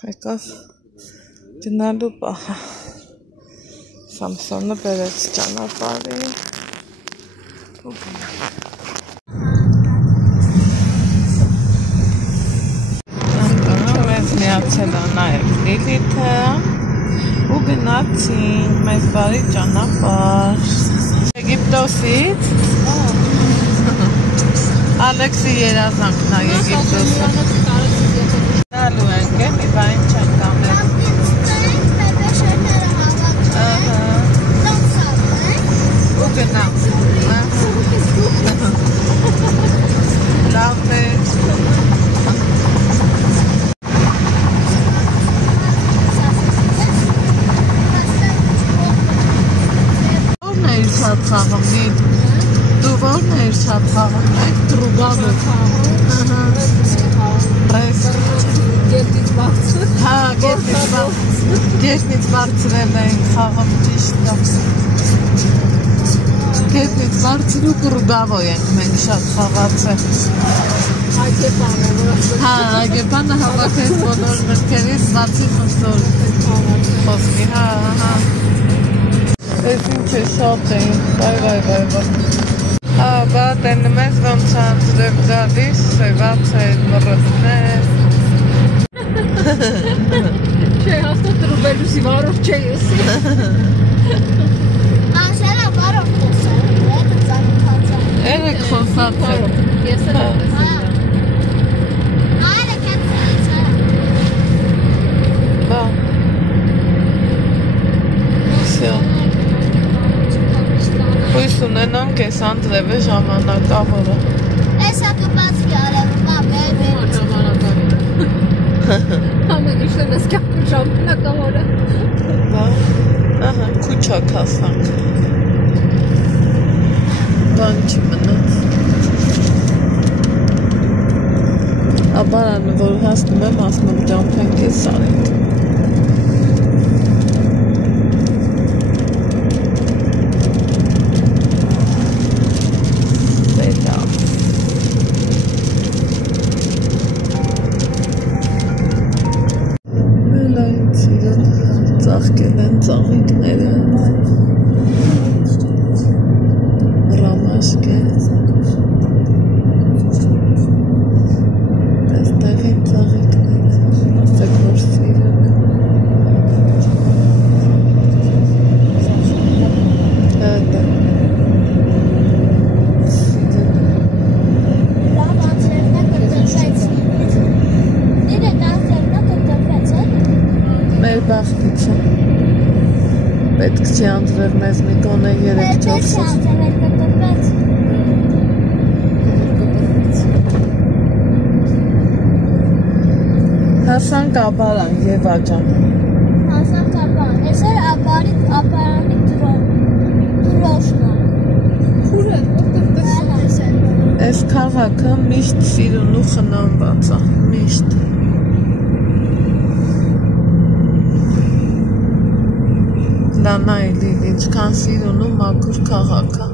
եկավ գնալու պահը Սամսոնը բերեց ճանապարհին ու մեզ միացել է նաև Լիլիթը ու գնացին մեզ բարի ճանապարհ Եգիպտոսից Ալեքսի երազանքն է Եգիպտոսը գնալու ենք մի բան չենք անել ու գնանք լավ է ո՞րն է իր շատ խաղում դու ո՞րն է իր շատ խաղում դրուգավը Գետից բարձր հա գետից բարձրել ենք խաղում ճիշտ է Գետից բարձր ու կրուգավոյ ենք մենք շատ խաղացել Այգեպանը հավաքեց բոլոր մրգերից բացի խնդոր խոսքի հա Ես ինչ է շատ էին վայ Աբա տեն մեզ ոնց անձրև գալիս սևաց այդ մռըտներ Չէ հաստատ տրուբելուսի վարով չէ եսի Անշելա վարով խոսար Երեք խոսած է Ես էլ Այրը կետներից Բա Всё Հույս ունենանք ես անձրև է ժամանակավորը Ես ակպացքի արևմա բեբեր ժամանակավորը Ամեն իշտեմ ես կյակում ժամանակավորը Բա Ահա քուչա կասանք Բան չի մնաց Աբարանը որ հասնում եմ ասում եմ ճամփենք ես սարենք Ծաղկել են ծաղիկները Ռամաշկ է Այստեղի ծաղիկները ասեք որ սիրեք Հատը Լավ անձրևնա կրտվեց Իրեք անձրևնա կրտվեց Մեր բախտիցը Պետք չի անձրև մեզ մի կոնե 3-4 Հասանք ապարան Եվա ջան Հասանք ապարան Ես էր ապարանի դրոշնա Փուրը Այս քաղաքը միշտ սիրուն ու խնամված է Միշտ Լանայելի ինչքան սիրուն ու մաքուր քաղաքը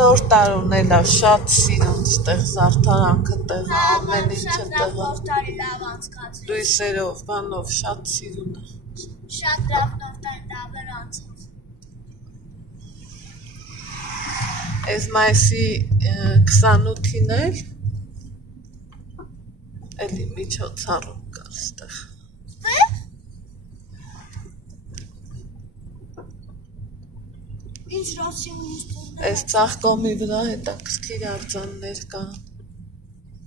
Նոր տարուն էլ է շատ սիրուն ստեղ զարդարանքը տեղը ամեն ինչը տեղը լույսերով բանով շատ սիրուն է Շատ լավ նոր տարի լավեր անցավ Այս մայիսի 28-ին էլ էլի միջոցառում կա ստեղ Այս ծաղկոմի վրա հետաքրքիր արձաններ կան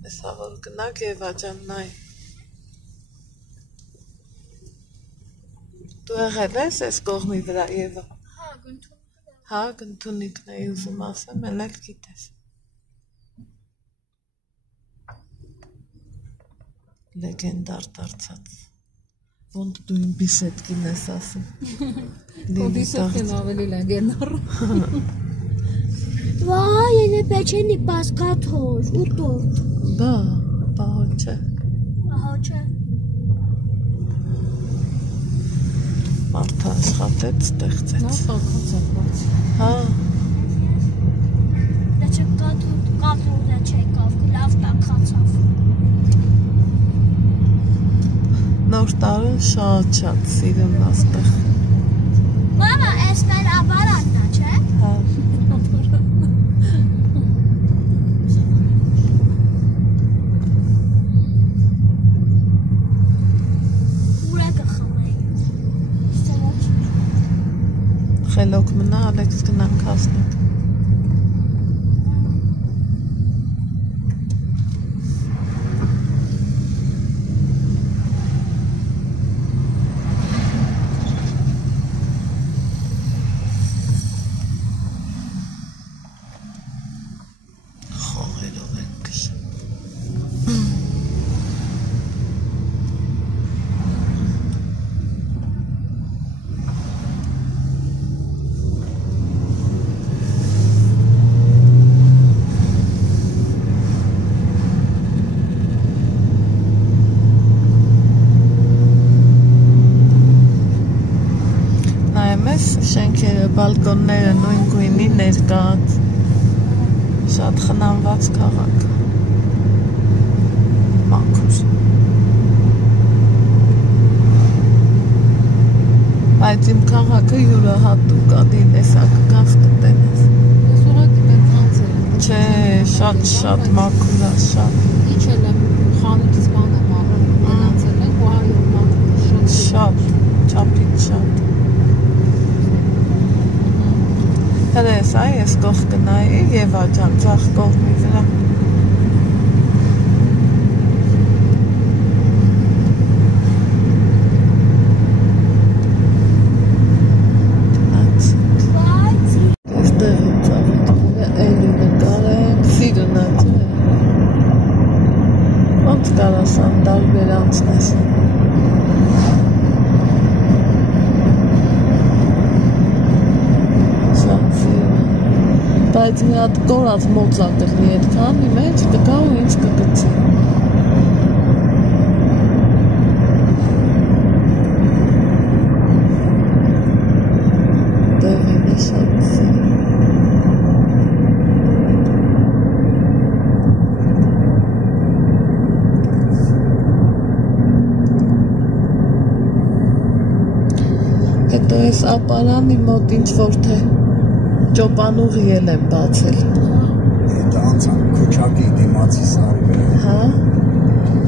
Ես հավոր գնակ Եվա ջան նայ Դու եղել ես այս կողմի վրա Եվա Հա գնթունիքն էի ուզում ասեմ էլ գիտես Լեգենդար դարձած Ոնց դու իմ բիսետկին ես ասում Քո բիսետկին ավելի լեգենդար Վայ, ele pečení pascator, utot Բա, պահոչը Պահոչը Մարդը աշխատեց, ստեղծեց Նա խաղացած Հա Դա չկատուր դա չեկավ, լավ տակացավ Նոր տարը շատ սիրուն աստեղ։ Մամա, այս մեր աբարանն է, չէ։ Հա։ Խելոք մնա, Ալեքս գնանք հասնենք։ Խողերով ենք կշում։ Շենքերը, բալկոնները նույն գույնի ներկած, շատ խնամված քաղաք, մաքուր, բայց իմ քաղաքը յուրահատուկ ադի տեսակ գաղթը տենես։ Ես ուղղակի պետք անցել եմ։ Չէ, շատ մաքուր է, շատ։ Իջել եմ խանութից բան եմ առել, գնացել ենք ու հայով մաքուր շատ, չափից շատ։ Հրես այ ես կողք գնայի Եվա ջան ձախ կողմի վրա։ Այստեղ ծառուտները էլի նկարենք, սիրուն է չէ։ Ոնց կարասան տարբեր անցնես։ Բայց մի հատ կորած մոծա կլի այդքանի մեջ կգա ու ինձ կգցի։ Տեղին է շատ սիրուն։ Հետո ես ապարանի մոտ ինչ-որ թե ճոպանուղի էլ եմ բացել։ Հետո անցան քոչակի դիմացի սարը։ Հա։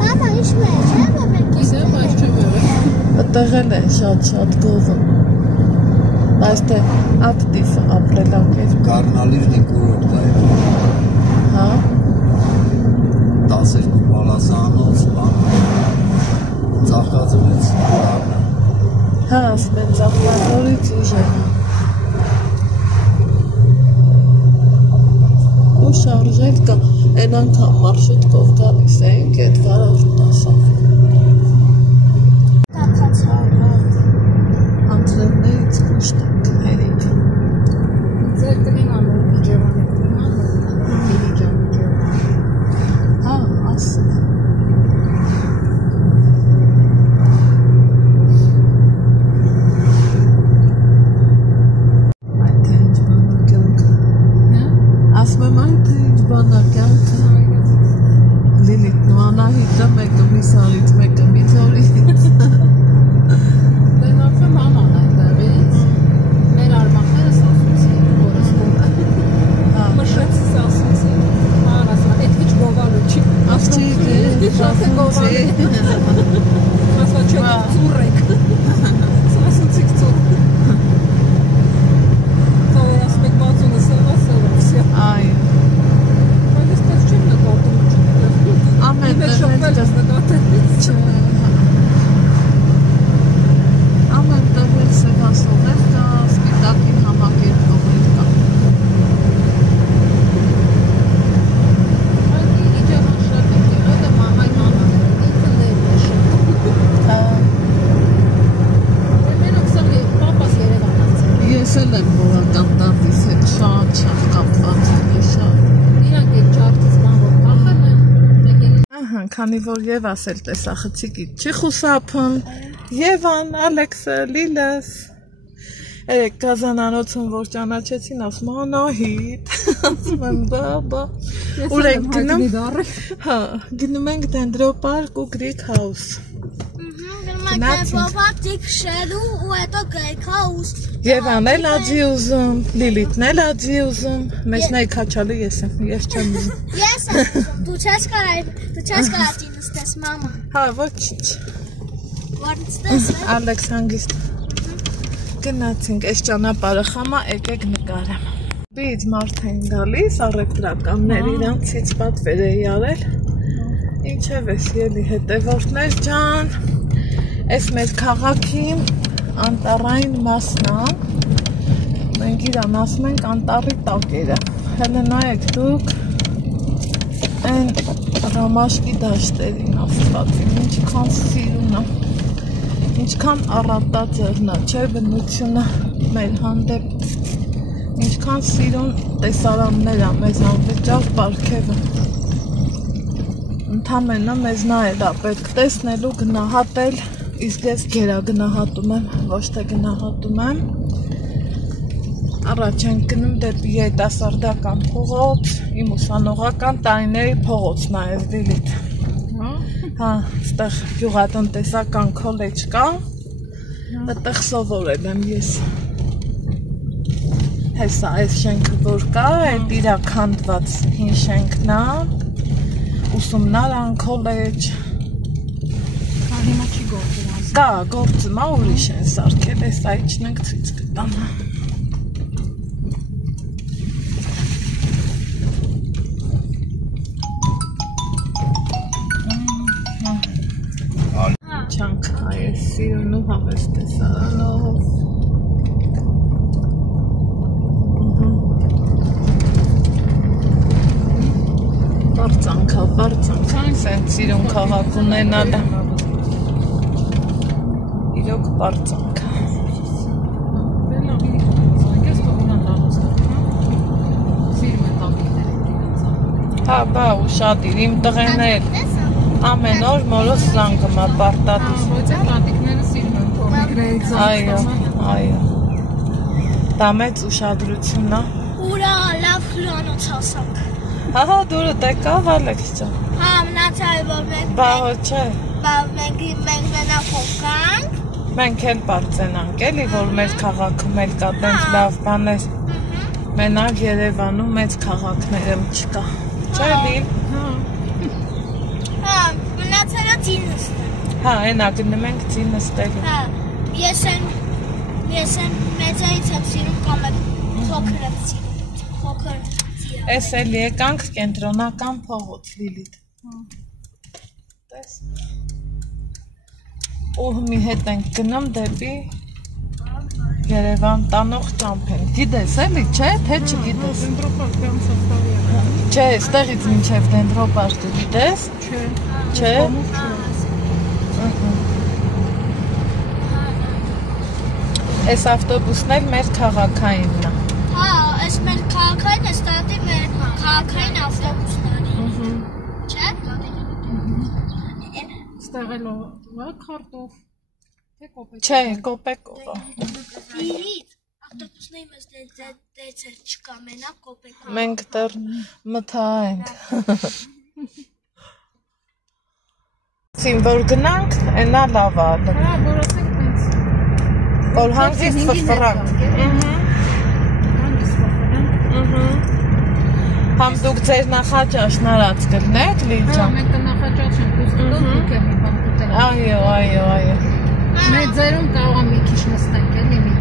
Մամա, ինչ մեջ է, բաբեք։ Գիտեմ, բայց չեմ եղել։ Այդտեղել են շատ գողը։ Բայց թե ակտիվ ապրելակերպ։ Կարնալիրնի կուրորտ է։ Հա։ 12 բալասանոց բան։ Ծաղկացվեց դառնա։ Հա, ասում են ծաղկանորից ուժ է։ Ու շարժել կա, են անգամ մարշուտկով գալիս էինք, էդ վարաժուն ասավ։ Տապացա։ Անտրևներից կուշտակ հերիք։ Ձեր կլինան որ իջևան է կլինան, իջան իջևան։ Հա, ասում է։ Այդ է ինչ բանակյանքը։ Ասում եմ այդ է ինչ բանակյանքը։ Լիլիթն ու Անահիտը մեկը մի սարից, մեկը մի ձորից։ Դե նորֆը մաման այդտեղից, մեր արմատները սասուցի, որս մոկը։ Մշեցի սասուցի, ման ասում, էդ քիչ գովալու չի։ Աղջիկ է, Շատ է գովալի։ Ասա չէ, ծուր եք։ Սասուցիկ ծուր։ Ծավեր ասպեք բացունը սելվա, վսյա։ Այ, Բայց ես տես չեմ նկատում չկտեղ։ ամեն Իմ շոպել ես նկատելից։ չէ, ամեն տվել սևասոներ կա, սպիտակին համակերպողներ կա։ Այդ իջևան շատ է եղել, դա մամայի մաման է, ինքը լերն է շատ։ Հա, Մենակ սա պապաս Երևան ասել։ ես էլ եմ մորական տատիս հետ շատ կապված եմ շատ։ Իրանք այդ ջարդից բան որ կախել են, մեկել Ահա, քանի որ եւ ասել տեսա խցիկի չի խուսափն, Եվան, Ալեքսը, Լիլս։ Երեք գազանանոցում որ ճանաչեցին, ասում Անահիտ, ասում եմ բա։ Ուր ենք գնում։ դարը։ Հա, գնում ենք Դենդրոպարկ ու Greek House։ Գնացինք։ Բաբատիկ շելու ու հետո գայքա ու Եվան էլ աջի ուզում, Լիլիթն էլ աջի ուզում, մեզ նայ քաչալի ես չեմ ուզում։ Ես դու չես կարա դինստես մամա։ Հա, ոչինչ։ Որտես Ալեքս հանգիստ։ Գնացինք, այս ճանապարհը խամա, եկեք նկարեմ։ Բից մարդ են գալիս, առևտրականներ իրանցից պատվեր էի արել։ Ինչև ես ելի հետևորդներ ջան, այս մեր քաղաքի անտառային մասն է, մենք իրան ասում ենք անտառի տակերը, հելը նայեք դուք են ռամաշկի դաշտերին աստվածին, ինչքան սիրուն է, ինչքան առատաձեռն է, չէ բնությունը մեր հանդեպ, ինչքան սիրուն տեսարաններ է մեզ անվճար պարգևը, ընդամենը մեզ նայել է պետք տեսնելու գնահատել, իսկ ես գերագնահատում եմ, ոչ թե գնահատում եմ, առաջ ենք գնում դեպի երիտասարդական փողոց, իմ ուսանողական տարիների փողոցն է Լիլիթ, հա, այստեղ գյուղատնտեսական քոլեջ կա, այդտեղ սովորել եմ ես, հեսա այս շենքը որ կա, այդ իրա քանդված հին շենքն է, ուսումնարան քոլեջ, Հիմա չի գործում ասում։ Կա, գործում է ուրիշ են սարքել, այս այջն ենք ցույց կտամ։ Չանք այս սիրուն ու հավես տեսարանով։ Բարձանք, սենց սիրուն քաղաք ունենալը։ Իրոք բարձանք։ Հա, բա, ուշադիր, իմ տղեն էլ ամեն օր մորոս զանգում է պարտատիս։ Ոչ է տատիկները սիրում են փոմիգրեից։ Այո։ Դա մեծ ուշադրություն է։ Ուրա լավ հյուրանոց հասանք։ Հա, դուրը դեկավ Ալեքս ջան։ Հա, մնացել որ մենք Բա չէ։ մենք մենակ հոգանք։ Մենք էլ բարձենանք էլի, որ մեր քաղաքում էլ կա տենց լավ բաներ։ Մենակ Երևանում մեծ քաղաքներում չկա։ Չէ՞ լի։ Հա, մնացելը ծինստը։ Հա, այնա գնում ենք ծի նստելու։ Հա, ես եմ մեծայից եմ սիրում կամ փոքր եմ սիրում։ Փոքր ծիա։ Էս էլ եկանք կենտրոնական փողոց Լիլիթ։ Տես։ Ու մի հետ ենք գնում դեպի Երևան տանող ճամփեն։ Գիտես էլի, չէ՞, թե չգիտես։ Չէ, ստեղից մինչև Դենդրոպարկը գիտես։ Չէ։ Այս ավտոբուսն էլ մեր քաղաքայինն է։ Հա, այս մեր քաղաքային է, ստատի մեր քաղաքային ավտոբուսն է։ Չէ՞։ Ստեղելով քարտով։ Թե կոպեկ։ Չէ, կոպեկով է։ Իրից ավտոբուսների մեզ դեցեր չկա, մենակ կոպեկով։ Մենք դեռ մթա ենք։ Ցին որ գնանք, այնա լավ է։ Հա, որոսենք մենք։ Որ հանգիստ ֆրֆրանք։ Հանգիստ ֆրֆրանք։ Համ դուք ձեր նախաճաշն արած կլնեք, Լիլ Հա, ջան։ մենք նախաճաշ ենք ուզում, դուք եք մի բան ուտել։ Այո։ Մեծերում կարող է մի քիչ նստենք, էլի մի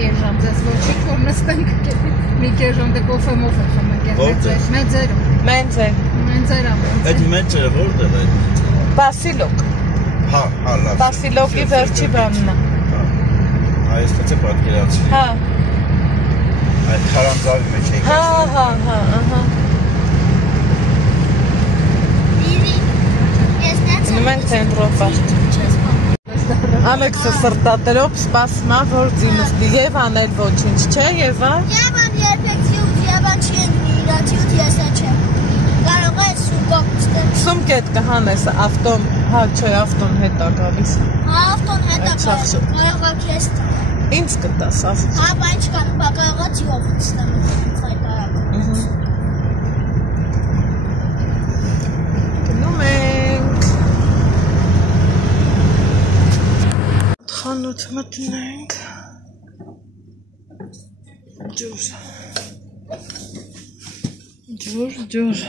կերժամ, ձեզ ոչինչ որ նստենք, մի կերժամ դե կոֆե մոֆե խմենք, մեծերում։ Մեծերամ։ Այդ մեծերը որտեղ է։ Բասիլոկ։ Հա, լավ։ Բասիլոկի վերջի բանն է։ Այստեղ է պատկերացրի։ Հա։ Այդ քարանձավի մեջ եք։ Հա։ Ես նենց Գնում ենք Դենդրոպարկ։ Ալեքսը սրտատերով սպասում է, որ ձինստի Եվան էլ ոչինչ, չէ Եվան։ Եվան երբեք ծիուտ, Եվան չի ընգնի իրա ծիուտ, ես է չեմ։ Կարող է սուկոք ստեմ։ Սումք էդ կհանես ավտոն, հա չէ ավտոն հետ է գալիս։ Հա, ավտոն հետ է գալիս, կարող է քեզ տա։ Ինչ կտաս ասես։ Հա, բա ինչ կան, բա կարող է ծիով ստեմ խայտարակ։ Գնում ենք։ Տանոց մտնենք ջուր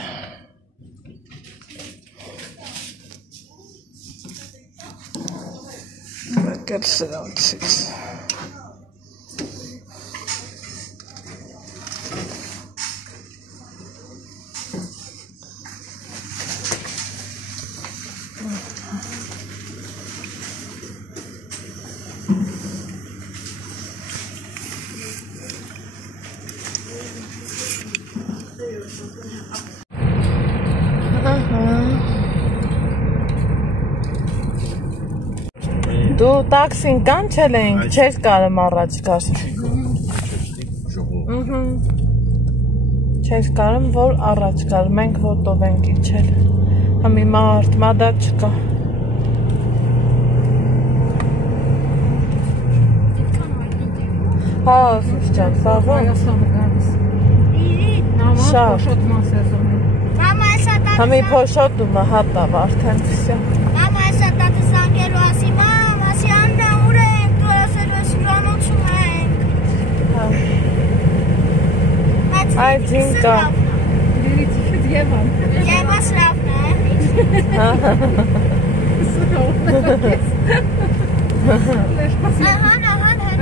Մեկել սրանցից Դու տաքսին կանչել էինք, չես կարում առաջ գար։ Չես կարում, որ առաջ գար, մենք ոտով ենք իջել։ Համի մարդ, մադա չկա։ Հա, Սուսճան, սաղո։ Շատ։ Համի փոշոտ ու մահատավ արդեն, վսյա։ Մամա, այսա տատը սանգելու ասի, մամ, ասի աննա ուր ենք, դու ասելու ես ուրանոցում ենք։ Այդ ձին կա։ Լիրիցիքդ Եվան։ Եվա սրավն է։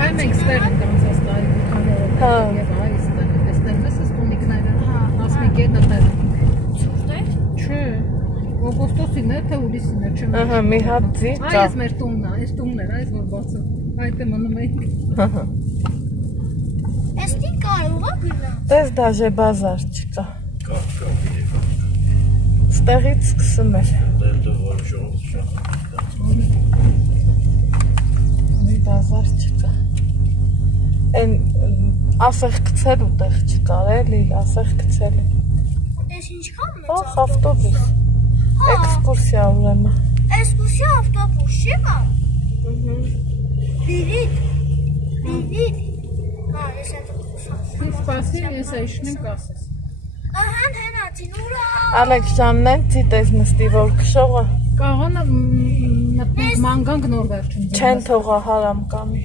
Այ մենք ստեղ ենք անցած տարի քաներով եւ այստեղ մեզ ստունիկները ասմիկեն դեր։ Ցուրտ է։ Չէ։ Օգոստոսին է թե հուլիսին է, չեմ։ Ահա, մի հատ ձի կա։ Այս մեր տունն է, այս տունն էր, այս որ բացը։ Այդ է մնում ենք։ Էս դի կարող է գնա։ Տես դաժե բազար չկա։ Կա։ Ստեղից սկսում էր։ Դեր դու որ շոու։ Մի բազար չկա։ Են ասեղ գցել ու տեղ չկար էլի, ասեղ գցել։ Էս ինչքան մեծ Ախ, ավտոբուս։ Էքսկուրսիա ուրեմն։ Էքսկուրսիա ավտոբուս չի բա։ Բիրիտ։ Հա, ես այդ Սպասի, ես այշնեմ կասես։ Ահան հենացին, ուրա։ Ալեքս ջանն ցիտես նստի որ քշողը։ Կաղանը մտնենք մանգանք նոր վերջին։ Չեն թողա հարամ կամի։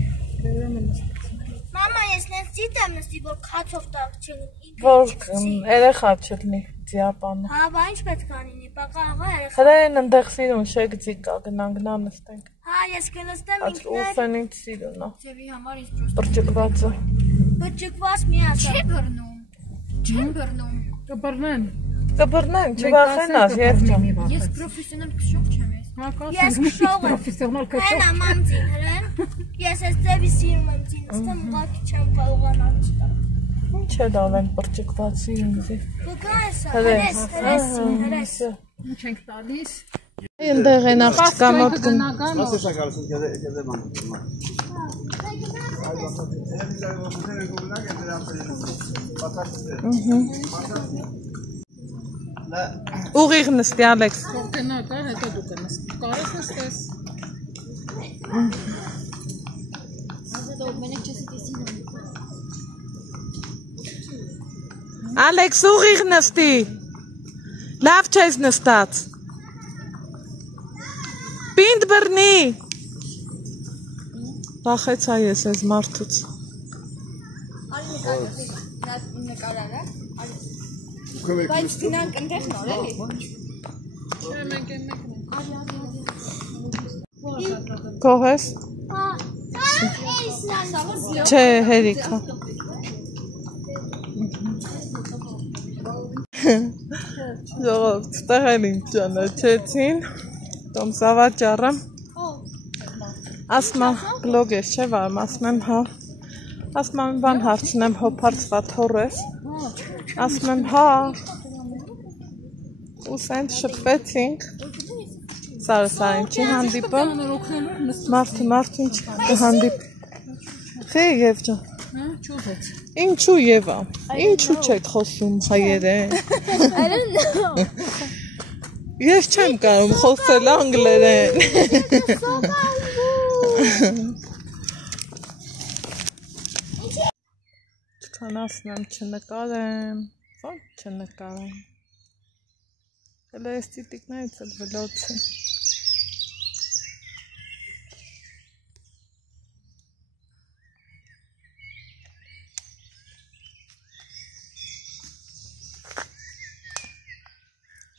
Մամա, ես նենց ձիտ եմ նստի, որ քացով տակ չեն ինքը։ Որ երեխա չլինի ձիապանը։ Հա, բա ինչ պետք է անինի, բա կաղա երեխա։ Հրեն ընդեղ սիրուն շեկ ձի կա, գնանք նա նստենք։ Հա, ես կնստեմ Աց ինքներ։ ուֆենից սիրուն է։ Ձևի համար ինձ պրոստը։ Բրճկվածը։ Բջջկված մի ասա։ Չեմ բռնում։ Կբռնեմ։ Կբռնեմ, չվախենաս, ես չեմ։ Ես պրոֆեսիոնալ քշող չեմ ես։ Հա, Ես քշող եմ։ պրոֆեսիոնալ քշող։ Հենա մամցին հրեն։ Ես այս ձևի սիրում եմ ձին, ստեմ ուղղակի չեմ կարողանալ չտալ։ Ինչ է դալեն բրճկվածի ինձի։ Կգա էսա, Հրես։ հրես։ Ինչ ենք տալիս։ Այնտեղ են աղջկա մոտ գն։ Ուղիղ նստի Ալեքս։ Կողքենա կա, հետո դու կնստի։ Կարես նստես։ Ալեքս ուղիղ նստի։ Լավ չես նստած։ Պինդ բռնի։ Վախեցա ես այս մարդուց։ Բայց դինանք ընդեղ նոր էլի։ Չէ, մենք ենք Կողես։ Չէ, հերիքա։ Ժողով, ստեղ էլ ինձ ճանաչեցին։ Տոմսավաճառը։ Ասմա բլոգ ես չէ վարմ, ասում եմ հա։ Ասում եմ բան հարցնեմ հոփարցված հորես։ Ասում եմ հա։ Ու սենց շփվեցինք։ Սարսա ինչի հանդիպում։ Մարդը ինչ կհանդիպ։ Խե Եվ ջան։ Չուզեց։ Ինչու Եվա։ Ինչու չեք խոսում հայերեն։ Ես չեմ կարում խոսել անգլերեն։ Չքան ասում եմ չնկարեմ, ո՞ր չնկարեմ։ Հələ այս տիտիկներից էլ վլոց է։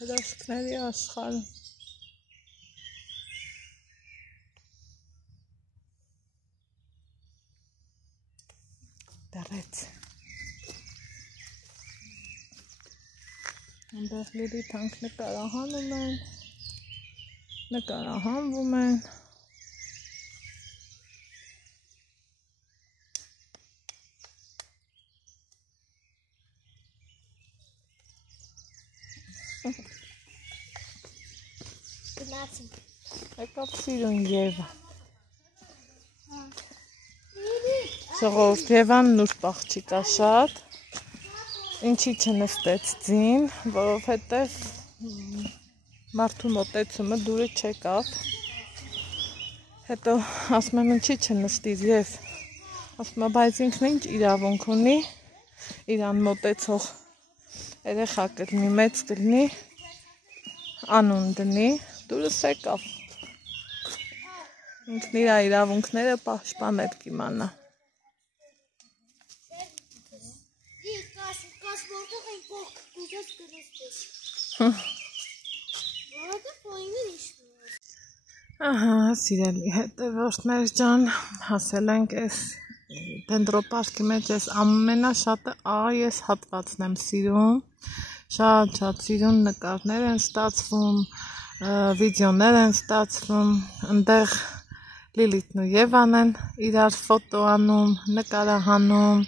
հրաշքների աշխարհը։ Դարեց։ Այնտեղ լիլի թանկ նկարահանում են, նկարահանվում են։ Գնացինք։ Եկավ սիրուն Եվա։ Ժողովուրդ Եվան նուրբ աղջիկ է շատ։ Ինչի չնստեց ձին, որովհետև մարդու մոտեցումը դուրը չեկավ։ Հետո ասում եմ ինչի չնստիր Եվ։ Ասում եմ բայց ինքն ինչ իրավունք ունի, իրան մոտեցող երեխա կլինի, մեծ կլինի, անուն դնի, դուրս եկավ։ Ինքն իր իրավունքները պաշտպանել կիմանա։ Ահա, սիրելի հետևորդներ ջան, հասել ենք այս դենդրոպարկի մեջ այս ամենաշատը այս հատվածն եմ սիրում, շատ սիրուն նկարներ են ստացվում, վիդեոներ են ստացվում, ընդեղ Լիլիթն ու Եվան են իրար ֆոտո անում, նկարահանում,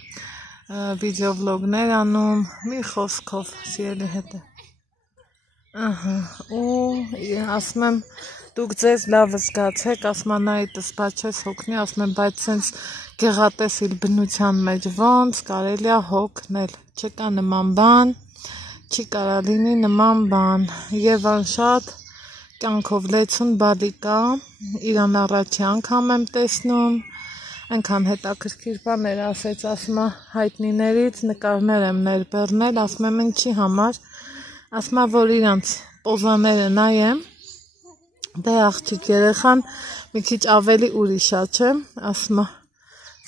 վիդեովլոգներ անում, մի խոսքով սիրելի հետը։ Ահա, ու ասում եմ դուք ձեզ լավ զգացեք, ասում եմ նայիտս բայց չես հոգնի, ասում եմ բայց սենց գեղատեսիլ բնության մեջ ոնց կարելի է հոգնել, չկա նման բան, չի կարա լինի նման բան, Եվան շատ կյանքով լեցուն բալիկա, իրան առաջի անգամ եմ տեսնում, այնքան հետաքրքիր բաներ ասեց, ասում է հայտնիներից նկարներ եմ ներբեռնել, ասում եմ ինչի համար, ասում է որ իրանց պոզաները նայեմ, դե աղջիկ երեխան մի քիչ ավելի ուրիշա չէ, ասում է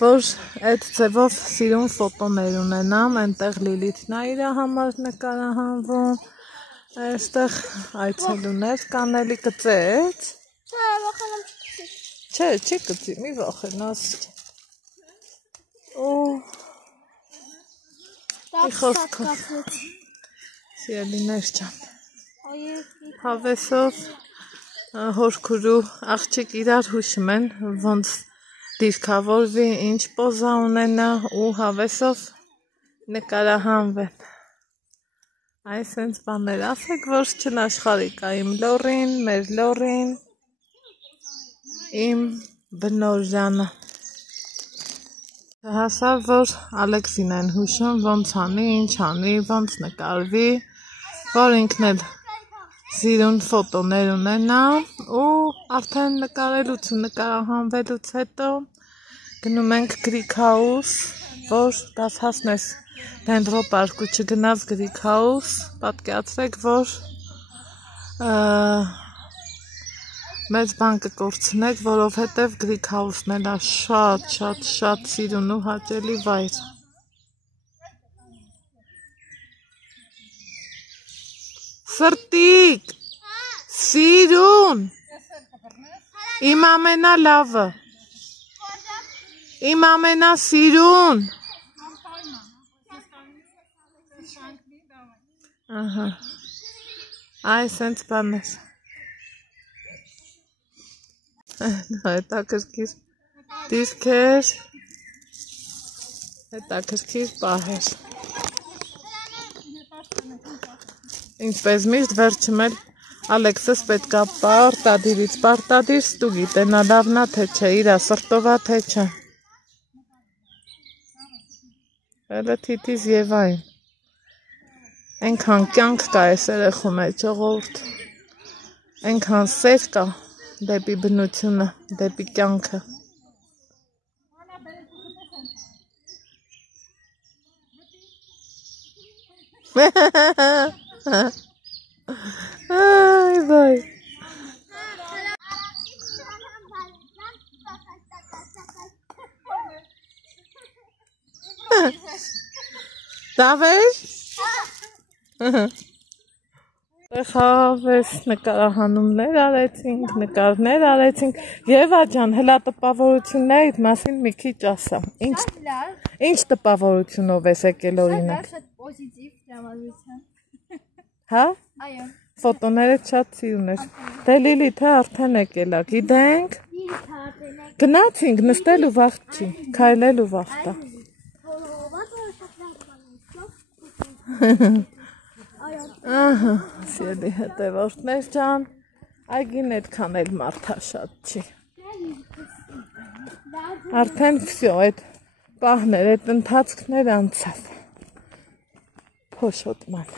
որ այդ ձևով սիրուն ֆոտոներ ունենամ, այնտեղ Լիլիթն է իր համար նկարահանվում, այստեղ այցելուներ կան, էլի կծեց։ Չէ, չի կծի, մի վախենաս։ Մի խոսքով։ Սիրելիներ ջան։ Հավեսով հորքուրու աղջիկ իրար հուշում են, ոնց դիրքավորվի, ինչ պոզա ունենա ու հավեսով նկարահանվեն։ Այս հենց բաներ ասեք, որ չնաշխարի կա իմ լորին, մեր լորին, իմ բնորժանը։ Հասավ, որ Ալեքսին են հուշում, ոնց անի, ինչ անի, ոնց նկարվի, որ ինքն էլ սիրուն ֆոտոներ ունենա ու արդեն նկարելուց ու նկարահանվելուց հետո գնում ենք Greek House, որ դաս հասնես դենդրոպարկ ու չգնաց Greek House, պատկերացրեք, որ մեծ բան կկորցնեք, որովհետև Greek House-ն էլ է շատ սիրուն ու հաճելի վայր։ Սրտիկ, սիրուն, իմ ամենա լավը, իմ ամենա սիրուն։ Ահա, այս հենց բաներ։ Հետաքրքիր դիրքեր, հետաքրքիր պահեր։ Ինչպես միշտ վերջում էլ Ալեքսս պետք է պարտադիր ստուգի, տենա լավնա թե չէ, իրա սրտովա թե չէ։ Էլը թիթիզ Եվային։ Այնքան կյանք կա այս երեխու մեջ, ժողովուրդ։ Այնքան սեր կա դեպի բնությունը, դեպի կյանքը։ Ay vay. David? Խաղավես նկարահանումներ արեցինք, նկարներ արեցինք։ Եվա ջան, հլա տպավորություններիդ մասին մի քիչ ասա։ Ինչ տպավորությունով ես եկել օրինակ։ Պոզիտիվ տրամադրության։ Հա։ Այո։ Ֆոտոները շատ սիրուն էր։ Դե Լիլիթը արդեն եկել է, գիտենք։ Գնացինք, նստելու վաղ չի, քայլելու վաղ է։ Ահա, սիրելի հետևորդներ ջան, այգին այդքան էլ մարդաշատ չի։ Արդեն վсё, այդ պահներ, այդ ընթացքներ անցավ։ Փոշոտման։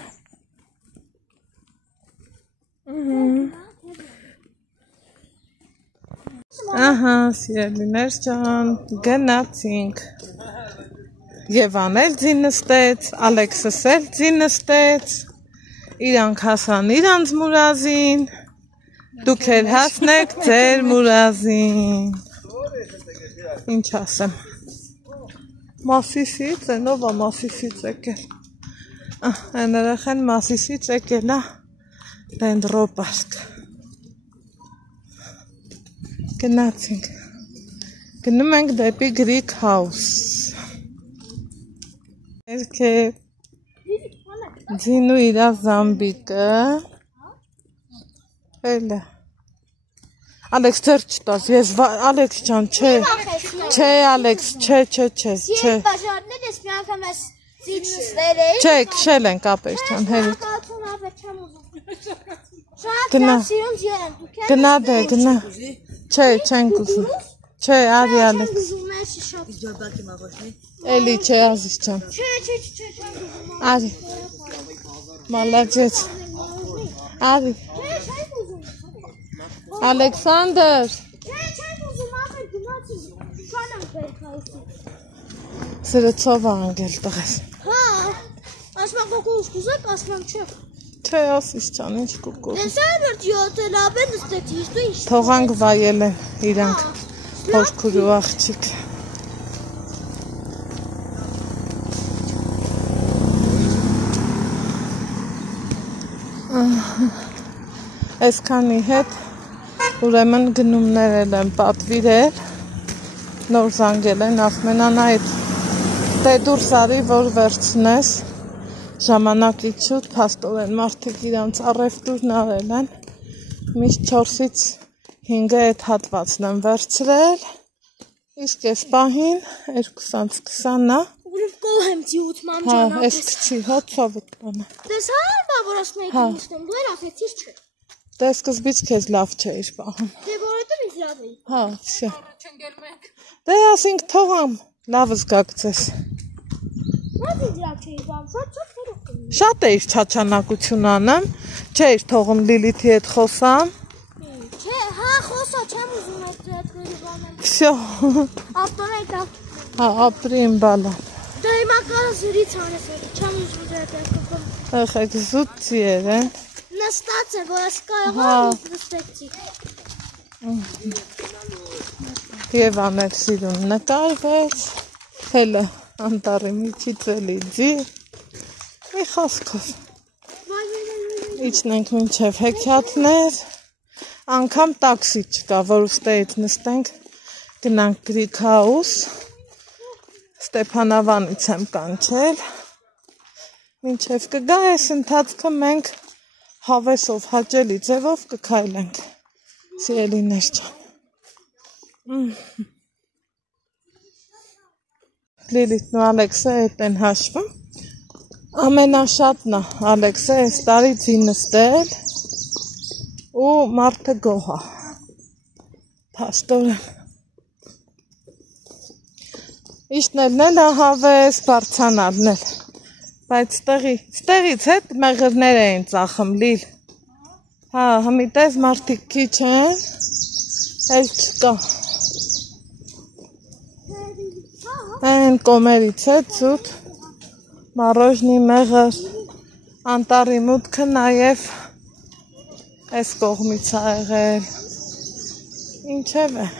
Ահա, սիրելիներ ջան, գնացինք։ Եվան էլ ձի նստեց, Ալեքսս էլ ձի նստեց, իրանք հասան իրանց մուրազին, դուք էլ հասնեք ձեր մուրազին։ Ինչ ասեմ։ Մասիսից, այնով է Մասիսից եկել։ Այն երեխեն Մասիսից եկել է Դենդրոպարկ։ Գնացինք։ Գնում ենք դեպի Greek House։ Երկե ձինու իրա զամբիկը։ Էլը։ Ալեքս դեռ չտաս, ես Ալեքս ջան, չէ։ Չէ, Ալեքս, չէ։ Ես բաժարներ ես մի անգամ ես զինուստեր էի։ Չէ, քշել ենք ապեր ջան, հերի։ Գնա։ Գնա դե, գնա։ Չէ, չենք ուզում։ Չէ, արի Ալեքս։ Էլի չէ, ազիզ ջան։ Չէ։ Արի։ Մալաջեց։ Արի։ Ալեքսանդր։ Սրեցով անգել տղես։ Հա, ասմա կոկուս կուզեք, ասմամ չէ։ Չէ, ասիս ջան, ինչ կուկուս։ Ես այլորդ յոթել ապեն նստեցի, իստու ինչ։ Թողանք վայել են իրանք, հորքուրու աղջիկ։ Այսքանի հետ ուրեմն գնումներ են պատվիրել, նոր զանգել են, ասում են անայդ դե դուրս արի, որ վերցնես, ժամանակից շուտ փաստորեն մարդիկ իրանց առևտուրն արել են, միշտ 4-ից 5-ը այդ հատվածն են վերցրել, իսկ այս պահին 2:20-ն է, Ուրև կոհ եմ ծիուտ մամ հա, ճանապ այս կցի, հոտ բանը։ Դες հա, որ ասում եք նստում, դու էր ասեցիր չէ։ Դե սկզբից քեզ լավ չէիր պահում։ Դե որովհետև ինձ լավ էի։ Հա, վсё։ Դե ասենք թողամ, լավ զգացես։ Ո՞նց ինձ լավ չէի բան, շատ հետո։ Շատ էիր չաչանակություն անում, չէիր թողում Լիլիթի հետ խոսամ։ Չէ, հա, խոսա, չեմ ուզում այդ դրատների բանը։ Վсё։ Ապտոն եկա։ Հա, ապրին բալա։ Դե հիմա կարա զրից անես, չեմ ուզում դրատներ։ Ախեք զուտցի էր, են։ Նստած է, որ ես կարող Հա։ եմ նստեցի։ Եվան էլ սիրուն նկարվեց, հելը անտարի միջից էլի ձի, մի խոսքով։ Իջնենք մինչև հեքիաթներ, անգամ տաքսի չկա, որ ուստեից նստենք, գնանք Greek House, Ստեփանավանից եմ կանչել, մինչև կգա այս ընթացքը մենք հավեսով հաճելի ձևով կքայլենք, սիրելիներ ջան։ Լիլիթն ու Ալեքսը էտ են հաշվում, ամենաշատն է Ալեքսը այս տարի ձի նստել ու մարդը գոհ է, փաստորեն։ Իշտնելն էլ հավես, բարձանալն էլ, բայց ստեղից հետ մեղրներ էին ծախում, Լիլ, հա, հմիտես մարդիկ քիչ են, էլ չկա, այն կոմերից հետ ծուտ, մարոժնի մեղր, անտարի մուտքը նաև այս կողմից ա եղել, ինչև է։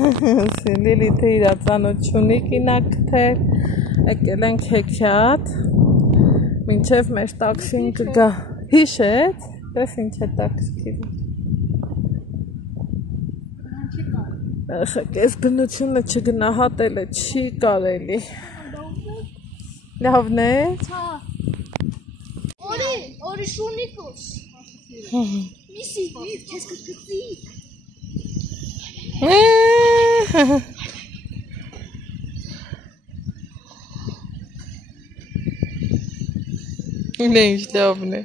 Լիլիթը իր ծանոթությունի կինակ գտել, եկել ենք հեքիաթ, մինչև մեր տաքսին կգա, հիշեց, տես ինչ է տաքսի։ Այս բնությունը չգնահատել է, չի կարելի։ Լավն է։ Օրի շունիկոս։ Միսի, քեզ կգծի։ Ինչ լավն է։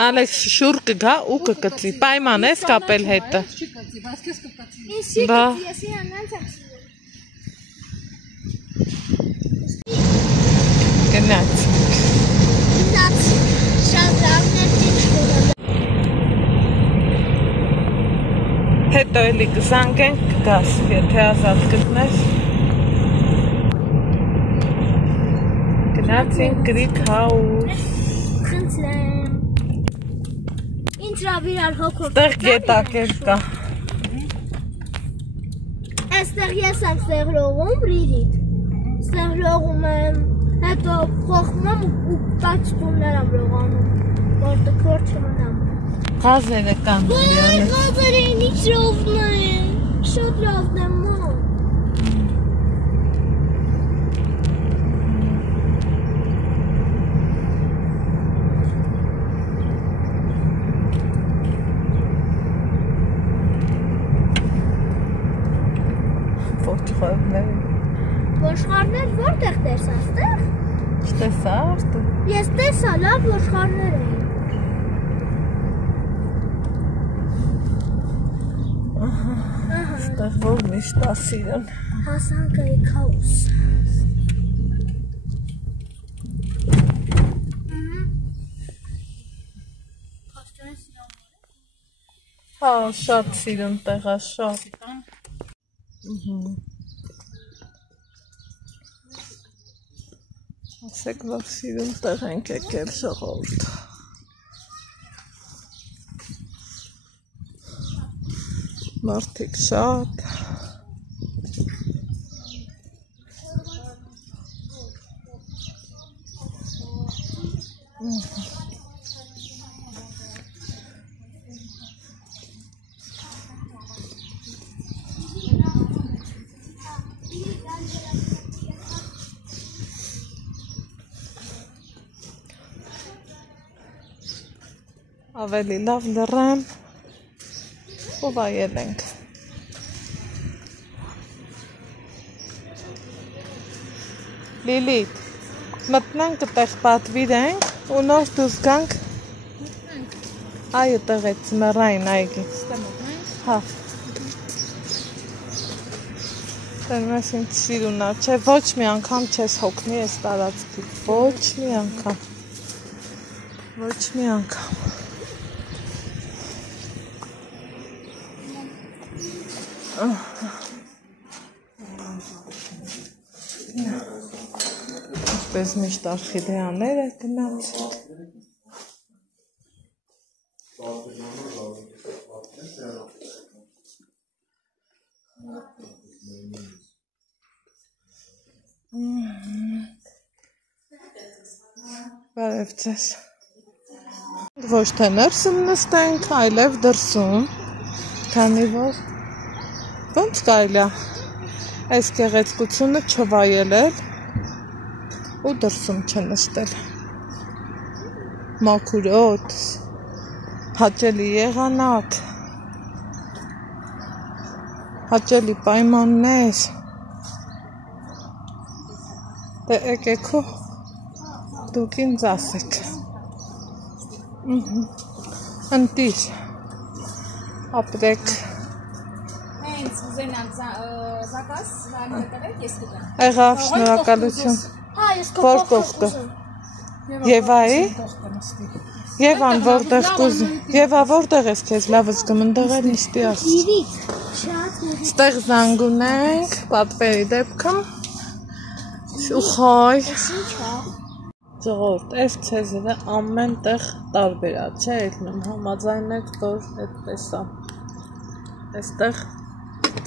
Ալեքս շուր կգա ու կգծի, պայման ես կապել հետը։ Բա։ Գնաց։ Հետո էլի կզանգենք կգաս, եթե ազատ գտնես։ Գնացինք Greek House։ Խնդրեմ։ Ինչ իրար հոգով։ Տեղ գետակեր կա։ Այստեղ ես եմ սեղլողում Ռիրիտ։ Սեղլողում եմ, հետո փոխում եմ ու բաց տուններ եմ լողանում, որ տքոր չմնամ։ Գազերը կան։ Ոյ, գազերը ինչ լավն է, շատ լավն է մոմ։ Ոչխարներ։ Ոչխարներ որտեղ տեսա, այստեղ։ Չտեսա, այստեղ։ Ես տեսա, լավ ոչխարներ էին։ Այստեղ որ միշտ ասիրան։ Հասանք Greek House։ Հա, շատ սիրուն տեղա, շատ։ Ասեք, որ սիրուն տեղ ենք եկել ժողովուրդ։ Մարդիկ շատ։ Ավելի լավ լռեմ ու վայելենք։ Լիլիթ, մտնենք տեղ պատվիրենք ու նոր դուրս գանք։ Այո, տեղեց մռային այգի։ Հա։ Տերմես ինձ սիրունա, չէ, ոչ մի անգամ չես հոգնի ես տարածքի, ոչ մի անգամ։ Ոչ մի անգամ։ Ինչպես միշտ արխիդեաները գնացին։ Բարև ձեզ։ Ոչ թե ներսում նստենք, այլև դրսում, քանի որ ոնց կարելի է այս գեղեցկությունը չվայելել ու դրսում չնստել։ Մաքուր օդ, հաճելի եղանակ, հաճելի պայմաններ։ Դե եկեք ու դուք ինձ ասեք։ Ընտիր, ապրեք։ Հենց ուզենանք զակաս նայեք, ես կգամ։ Եղավ, շնորհակալություն։ Հա, ես Որ կողքը։ Եվայի։ Եվան որտեղ կուզի։ Եվա որտեղ ես քեզ լավս կմնդեղել նստի աս։ Իրից, շատ Ստեղ զանգ ունենք, պատվերի դեպքում։ Ու խայ։ ինչ է։ Ժողովուրդ, այս ցեզերը ամեն տեղ տարբեր է, չէ՞, ելնում համաձայնեք, որ այդպես է։ Այստեղ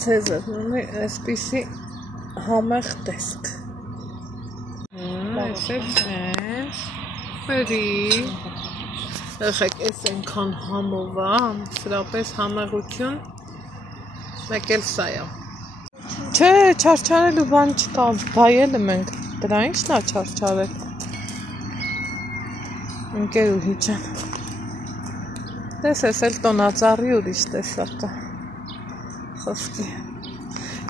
ցեզերն ունի այսպիսի համեղ տեսք։ Այսպես է։ Բերի։ Եղեք, այս այնքան համով է, սրապես համեղություն, մեկ էլ սա է։ Չէ, չարչարելու բան չկա, բայել մենք, դրա ինչն է չարչարել։ Ընկերուհի ջան։ Տես ես էլ տոնածառի ուրիշ տեսակ է։ Խոսքի։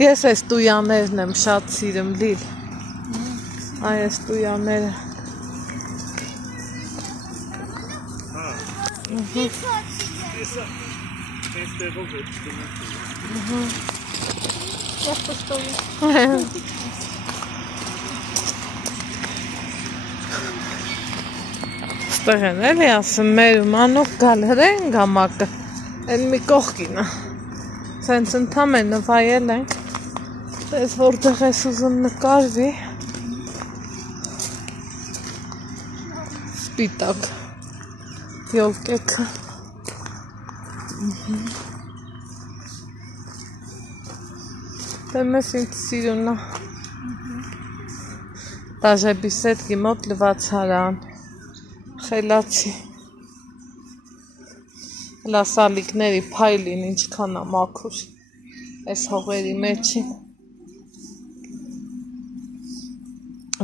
Ես այս տույաներն եմ շատ սիրում, լիլ։ Այս տույաները։ Ստեղ են էլի ասում մեր մանուկ գալեր են գամակը, էլ մի կողքին է, սենց ընդամենը վայել ենք, տես որտեղ ես ուզում նկարվի, սպիտակ, յոլկեքը, դե մեզ ինձ սիրուն է, դաժե բիսետկի մոտ լվացարան, խելացի, լասալիքների պայլին ինչքան է մաքուր, այս հողերի մեջին,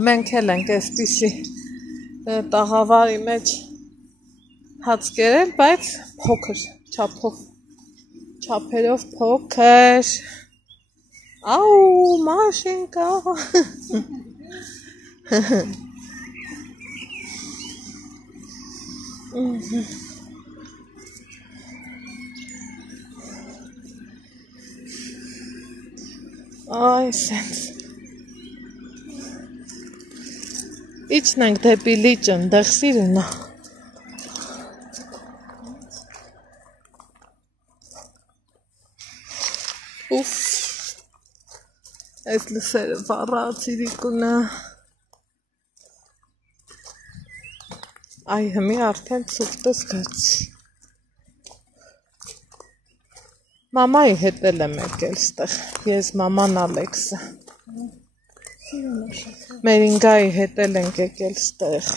մենք էլ ենք այսպիսի տաղավարի մեջ հաց կերել, բայց փոքր չափով, չափերով փոքր, աու, մաշինկա, Այ սենց իջնենք դեպի լիճն, դեղ սիրուն է Ուֆ Այս լսերը վառացիրիկունը Այ հմի արդեն ծուղտս գաց Մամայի հետ էլ եմ եկել ստեղ, ես մաման Ալեքսը Մեր ինգայի հետ էլ ենք եկել ստեղ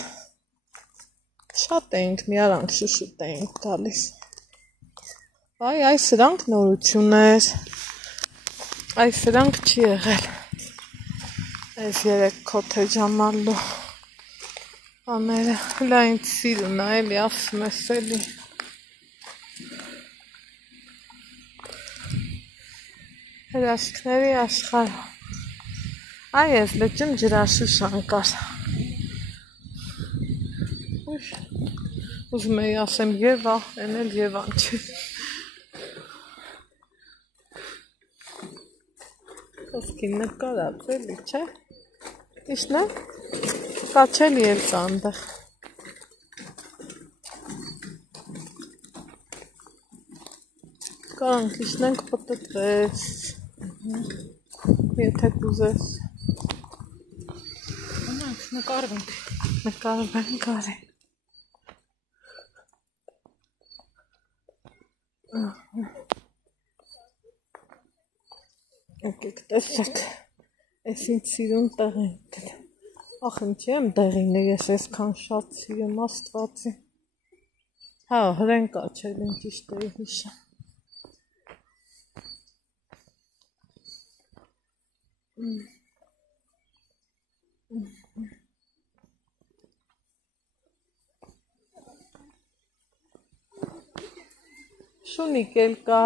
Շատ էինք, մի արանք շուշուտ էինք գալիս Այ սրանք նորություններ Այ սրանք չի եղել Այս երեք քոթեջամալու Աները, հլա ինձ սիրուն է, էլի ասում ես էլի Հրաշքների աշխարհ Այ ես լճում ջրաշուշան կար Ուզում էի ասեմ Եվա, են էլ Եվան չի Խոսքի նկարած էլի, չէ Իշն է Կաչելի էլ կա անդեղ Կարանք իշնենք պտտվես Եթե կուզես Նկարվենք Նկարվենք արի Եկեք տեսեք Ես ինձ սիրուն տեղ ենք Ախ ինչի եմ տեղին ես այսքան շատ սիրում աստվածի Հա հրեն կաչել ինչ իշտ էի հիշա Շունիկ էլ կա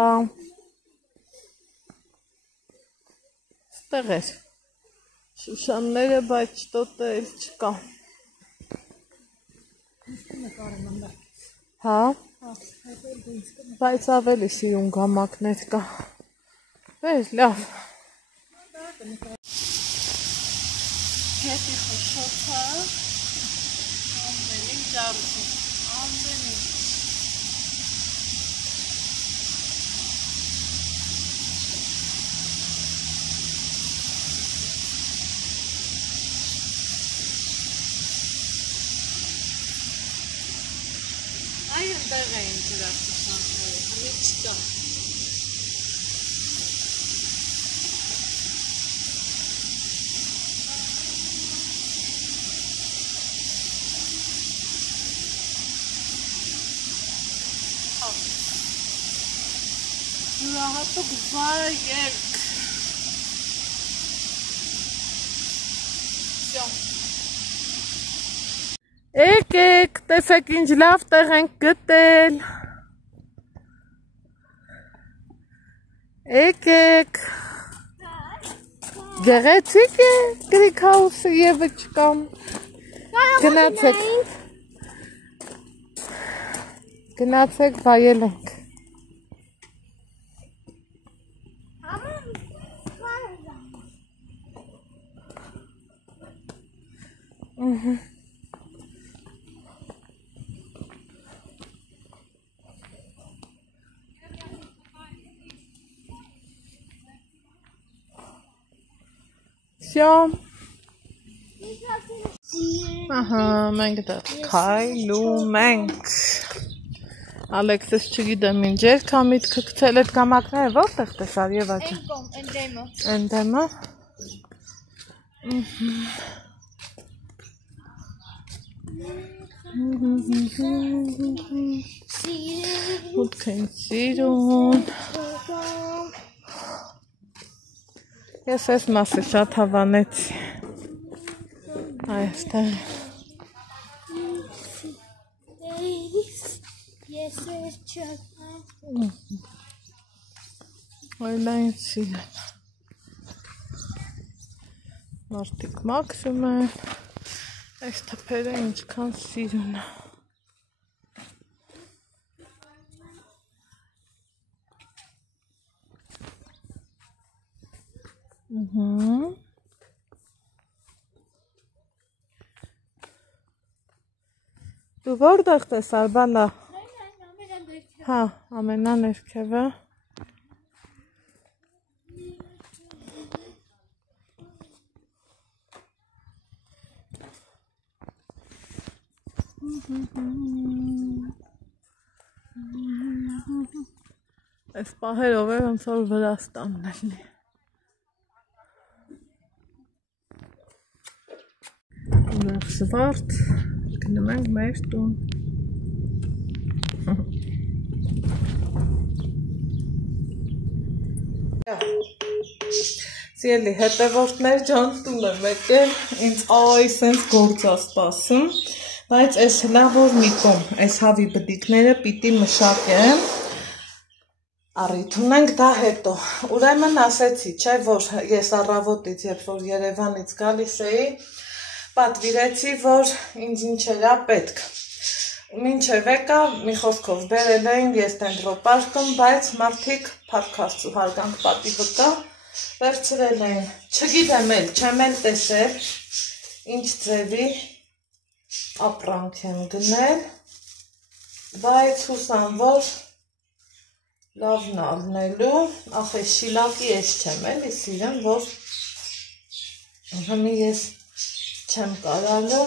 Ստեղ էր Շուշանները, բայց տոտը էլ չկա Հա Բայց ավելի սիրուն գամակներ կա Վեր, լավ Հետի խոշոթա Ամենին ճարություն Ամենին այստեղ էին ջրախտանքները, հələ չկա։ Յուրահատուկ վայրերք։ Եկեք, տեսեք ինչ լավ տեղ ենք գտել։ Եկեք։ Գեղեցիկ է Greek House-ը եւ չկամ։ Գնացեք։ Գնացեք վայելենք։ Всё. Ահա, մենք դա քայլում ենք։ Ալեքսս չգիտեմ ինչ երկա միտքը գցել այդ կամակները որտեղ տեսար Եվա ջան։ Ընդեմը։ Ընդեմը։ Ուտքեն սիրուն։ Ես այս մասը շատ հավանեցի։ Այստեղ։ Ես չեմ։ Այլայն սիրուն։ Մարդիկ մաքրում են։ Այս թփերը ինչքան սիրուն է։ Դու որտեղ տեսար բալա։ Հա, ամենաներքևը։ Այս պահերով է ոնց որ Վրաստանն լինի։ Ուրախ սվարդ, գնում ենք մեր տուն։ Սիրելի հետևորդներ, ջան տուն եմ եկել, ինձ այ սենց գործ է սպասում, բայց այս հլա որ մի կողմ, այս հավի բդիկները պիտի մշակեմ, առիթ ունենք դա հետո, ուրեմն ասեցի, չէ որ ես առավոտից, երբ որ Երևանից գալիս էի, պատվիրեցի, որ ինձ ինչ էրա պետք, մինչև եկա, մի խոսքով բերել էին, ես դենդրոպարկում, բայց մարդիկ փառք Աստծո հարգանք պատիվը կա, վերցրել էին, չգիտեմ էլ, չեմ էլ տեսել, ինչ ձևի ապրանք եմ գնել, բայց հուսամ, որ լավն ալնելու, ախե շիլակի ես չեմ էլի սիրեմ, որ հմի ես չեմ կարալու,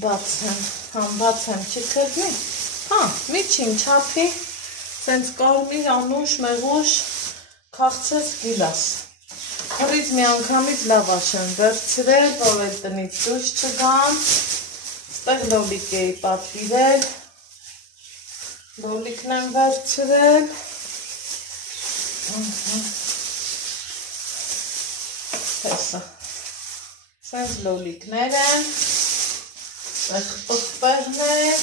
բացեմ չի կրնի, հա, միջին չապի, սենց կարմիր, անուշ, մեղուշ, կաղցես գիլաս, հրից մի անգամից լավաշ եմ վերցրել, որ էլ տնից դուշ չգամ, ստեղ լոլիկ էի պատվիրել, լոլիկն եմ վերցրել, հեսա, սենց լոլիկներ են, պղպեղներ,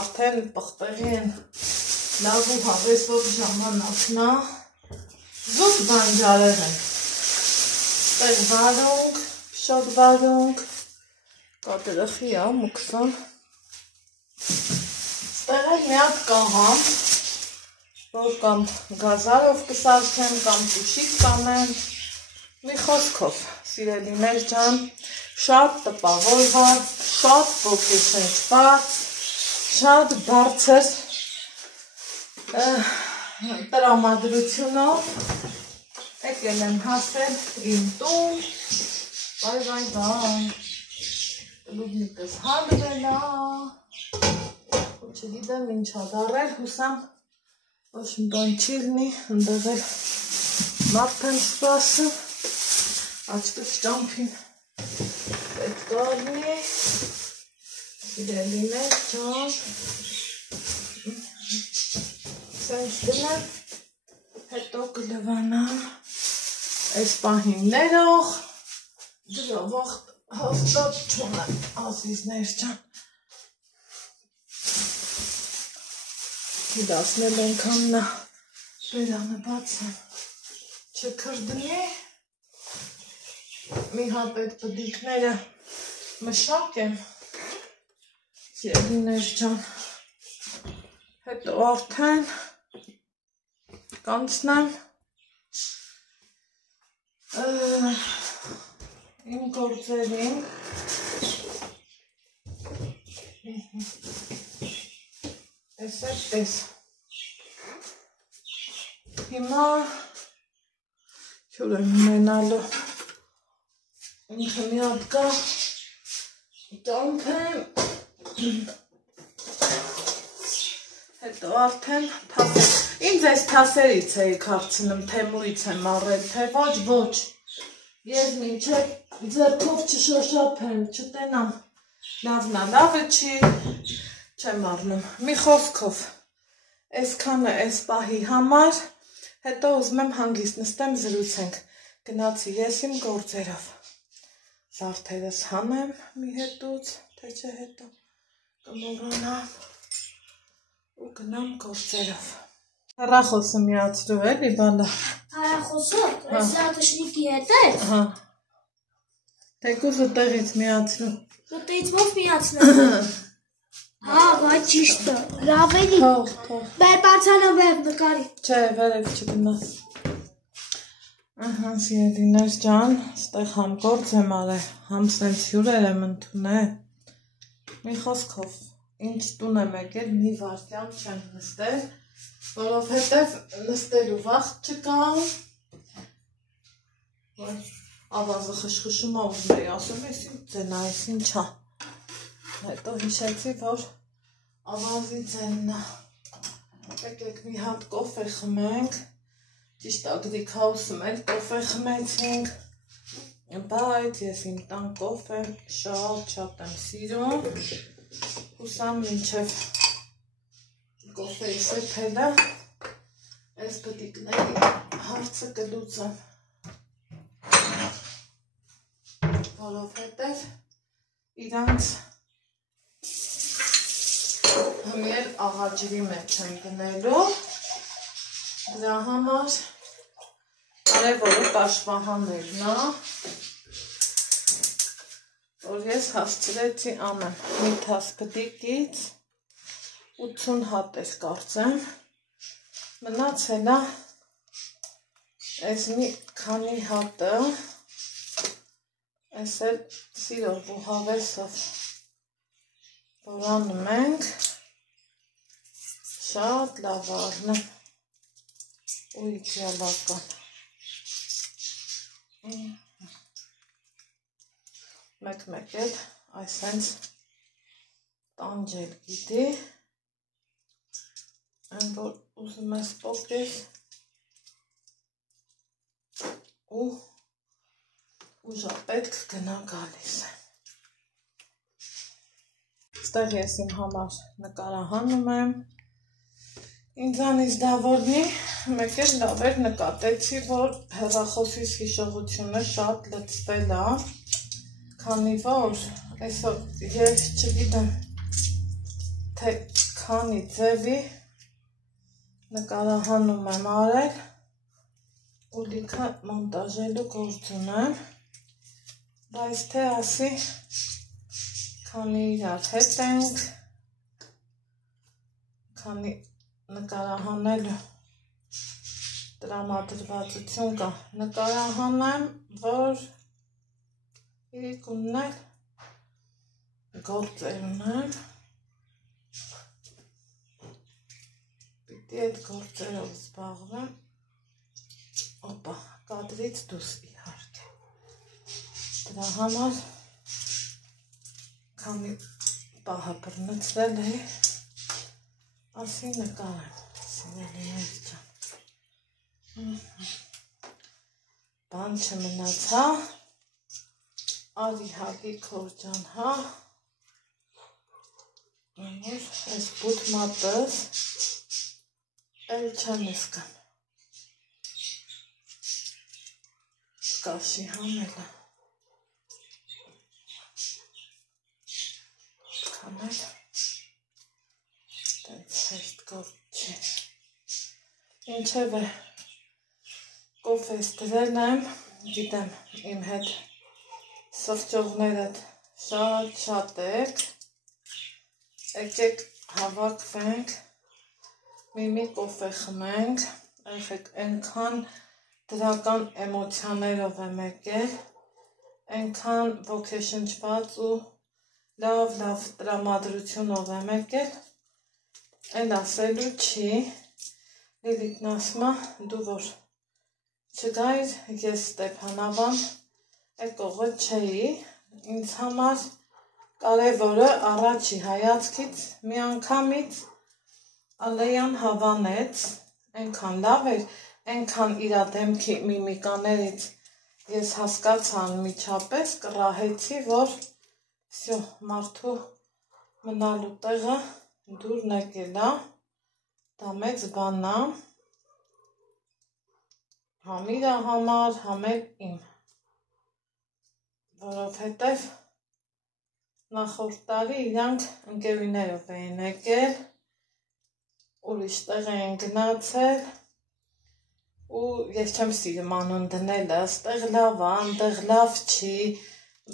արդեն պղպեղի են լավ ու հավեսով ժամանակնա, զուտ բանջարեղ են, ստեղ վարունք, փշոտ վարունք, կատերխի է մուքսան, ստեղ էլ միատ կաղամ, որ կամ գազարով կսարքեմ, կամ տուշիկ կանեմ, մի խոսքով, սիրելիներ ջան, շատ տպավորված, շատ ոգեշնչված, շատ բարձր տրամադրությունով եկել եմ հասել իմ տուն, բայ։ Լուբնիկս հալվել է, չգիտեմ ինչա դարել, հուսամ ոչ մի բան չի լինի, ընդեղ էլ մարդ եմ սպասում, աչքս ճամփին պետք է լինի, սիրելիներ ջան, սենց դնեմ, հետո կլվանամ, այս պահին ներող, դրա վաղտ հաստատ չունեմ, ազիզներ ջան, դասնել ենքան նա բերանը բացեմ, չքրդնի, մի հատ այդ պդիկները մշակ եմ, սիրելիներ ջան, հետո արդեն կանցնեմ իմ գործերին, պես, հիմա չուր եմ ունենալու, ինքը մի հատ կա, ճամփեմ, հետո արդեն թասեր, ինձ այս թասերից էի կարծնում, թե մույց եմ առել, թե ոչ, ես մինչև ձեռքով չշոշափեմ, չտենամ, լավը չի, չեմ առնում, մի խոսքով, այսքանը այս պահի համար, հետո ուզում եմ հանգիստ նստեմ զրուցենք, գնացի ես իմ գործերով, զարդերս հանեմ մի հետուց, թե չէ հետո կմոռանամ ու գնամ գործերով, հեռախոսը միացրու էլի բալա, հեռախոսը, այս լատշնիկի հետ էր, թեկուզ ուտեղից միացրու, ուտեղից ով միացնեմ, վայ ճիշտ է, լավ էլի, բեր բարձանա վեր նկարի, չէ, վերև չգնաս, սիրելիներ ջան, ստեղ համ գործ եմ արել, համ սենց հյուրեր եմ ընդունել, մի խոսքով, ինչ տուն եմ եկել, մի վարկյան չեմ նստել, որովհետև նստելու վաղտ չկա, ավազը խշխշում ուզում էի, ասում ես ինչ ձենա, ես ինչա, հետո հիշեցի, որ ավազի ձեննա, եկեք մի հատ կոֆե խմենք, ճիշտ ագրիկ հաուսում էլ կոֆե խմեցինք, բայց ես իմ տան կոֆե շատ եմ սիրում, հուսամ մինչև կոֆեի սեփելը, այս պտիկների հարցը կլուծեմ, որովհետև իրանց հմիել աղաջրի մեջ են գնելու, դրա համար կարևորը պաշտպաններն է, որ ես հասցրեցի անեմ, մի թաս պտիկից 80 հատ ես կարծեմ, մնացել է այս մի քանի հատը, այս էլ սիրով ու հավեսով որ անում ենք, շատ լավ առնեմ ու իդեալական, մեկ էլ այսենց տանջել գիտի, այն որ ուզում ես պոկես ու ուժապետք գնա գալիս է։ Ստեղ ես իմ համար նկարահանում եմ, ինձանից դավորնի, մեկ էլ լավ էր նկատեցի, որ հեռախոսիս հիշողությունը շատ լծվել է, քանի որ այսօր ես չգիտեմ, թե քանի ձևի նկարահանում եմ արել ու լիքը մոնտաժելու գործ ունեմ, բայց թե ասի քանի իրար հետ ենք, քանի նկարահանելու տրամադրվածություն կա, նկարահանեմ, որ իրիկունն էլ գործեր ունեմ, պիտի այդ գործերով զբաղվեմ, օպա, կադրից դուս իհարկե, դրա համար քանի պահը բռնցրել է, ասի նկարեմ, սիրելիներ ջան։ Բան չմնացա, արի հագի քոր ջան, հա։ Այս բութ մատս էլ չեմ իսկան։ Կաշի համելը։ Կանել, տենց հեշտ գործ չի։ Ինչև է, կոֆես դրել եմ, գիտեմ իմ հետ սրճողներդ շատ եք, եկեք հավաքվենք, մի կոֆե խմենք, եղեք ենքան դրական էմոցյաներով եմ եկել, ենքան ոգեշնչված ու լավ տրամադրությունով եմ եկել, են ասելու չի, Լիլիթն ասում է, դու որ չգայր, ես Ստեփանավան եկողը չէի, ինձ համար կարևորը առաջի հայացքից մի անգամից Ալեյան հավանեց, ենքան լավ էր, ենքան իրա դեմքի միմիկաներից ես հասկացա անմիջապես, կռահեցի, որ մարդու մնալու տեղը դուրն եկել է, դա մեծ բան է, համ իրա համար, համ էլ իմ, որովհետև նախորդ տարի իրանք ընկերուներով էին եկել, ուրիշ տեղ էին գնացել, ու ես չեմ սիրում անուն դնելը, ստեղ լավ է, այնտեղ լավ չի,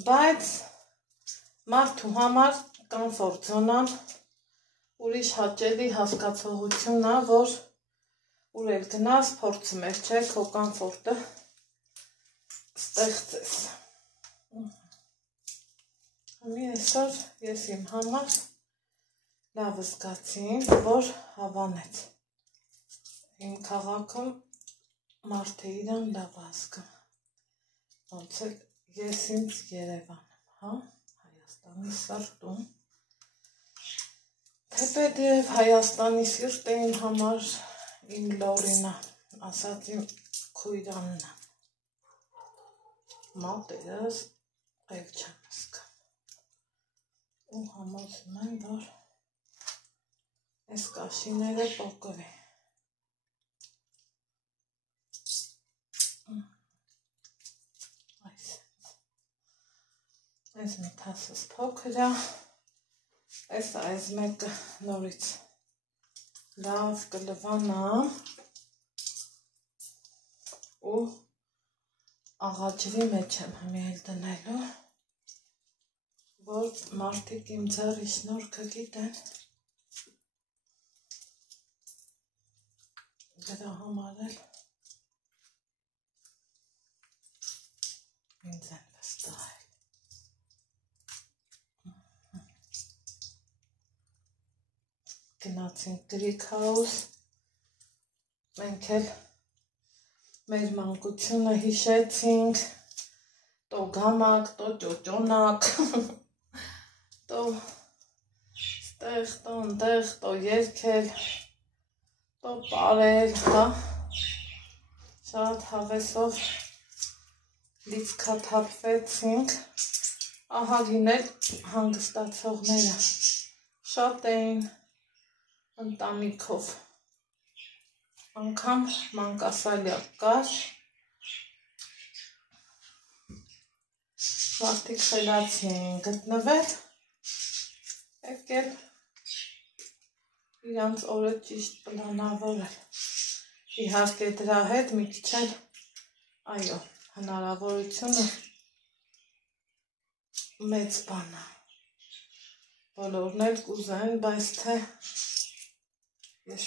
բայց մարդու համար կոմֆորտ զոնան ուրիշ հաճելի հասկացողություն է, որ ուր էլ գնաս, փորձում ես, չէ, քո կոմֆորտը ստեղծես։ Մի այսօր ես իմ համար լավ զգացի, որ հավանեց։ Իմ քաղաքում մարդը իրան լավ ազգում, ոնց էլ ես ինձ Երևանում, հա, Հայաստանի սրտում, թեպետև Հայաստանի սիրտը իմ համար իմ լորինը, ասած իմ քույրանն է, մատերս էլ չեմ զգամ, ու համոզում եմ, որ այս կաշիները պոկվի։ Այս մթասս փոքր է, այս մեկը նորից լավ կլվանա ու աղաջրի մեջ եմ հմիել դնելու, որ մարդիկ իմ ձեռի շնորհքը գիտեն, դրա համար էլ ինձ են վստահել։ Գնացինք Greek House, մենք էլ մեր մանկությունը հիշեցինք, տո գամակ, տո ճոճոնակ, տո ստեղ, տո ընդեղ, տո երկել, տո պարել, հա, շատ հավեսով լիցքաթափվեցինք, ահագին էլ հանգստացողները շատ էին, ընտանիքով, անգամ մանկասալյակ կար, մարդիկ խելացի էին գտնվել, եկել իրանց օրը ճիշտ պլանավորել, իհարկե դրա հետ մի քիչ էլ, այո, հնարավորությունը մեծ բան է, բոլորն էլ կուզեն, բայց թե ես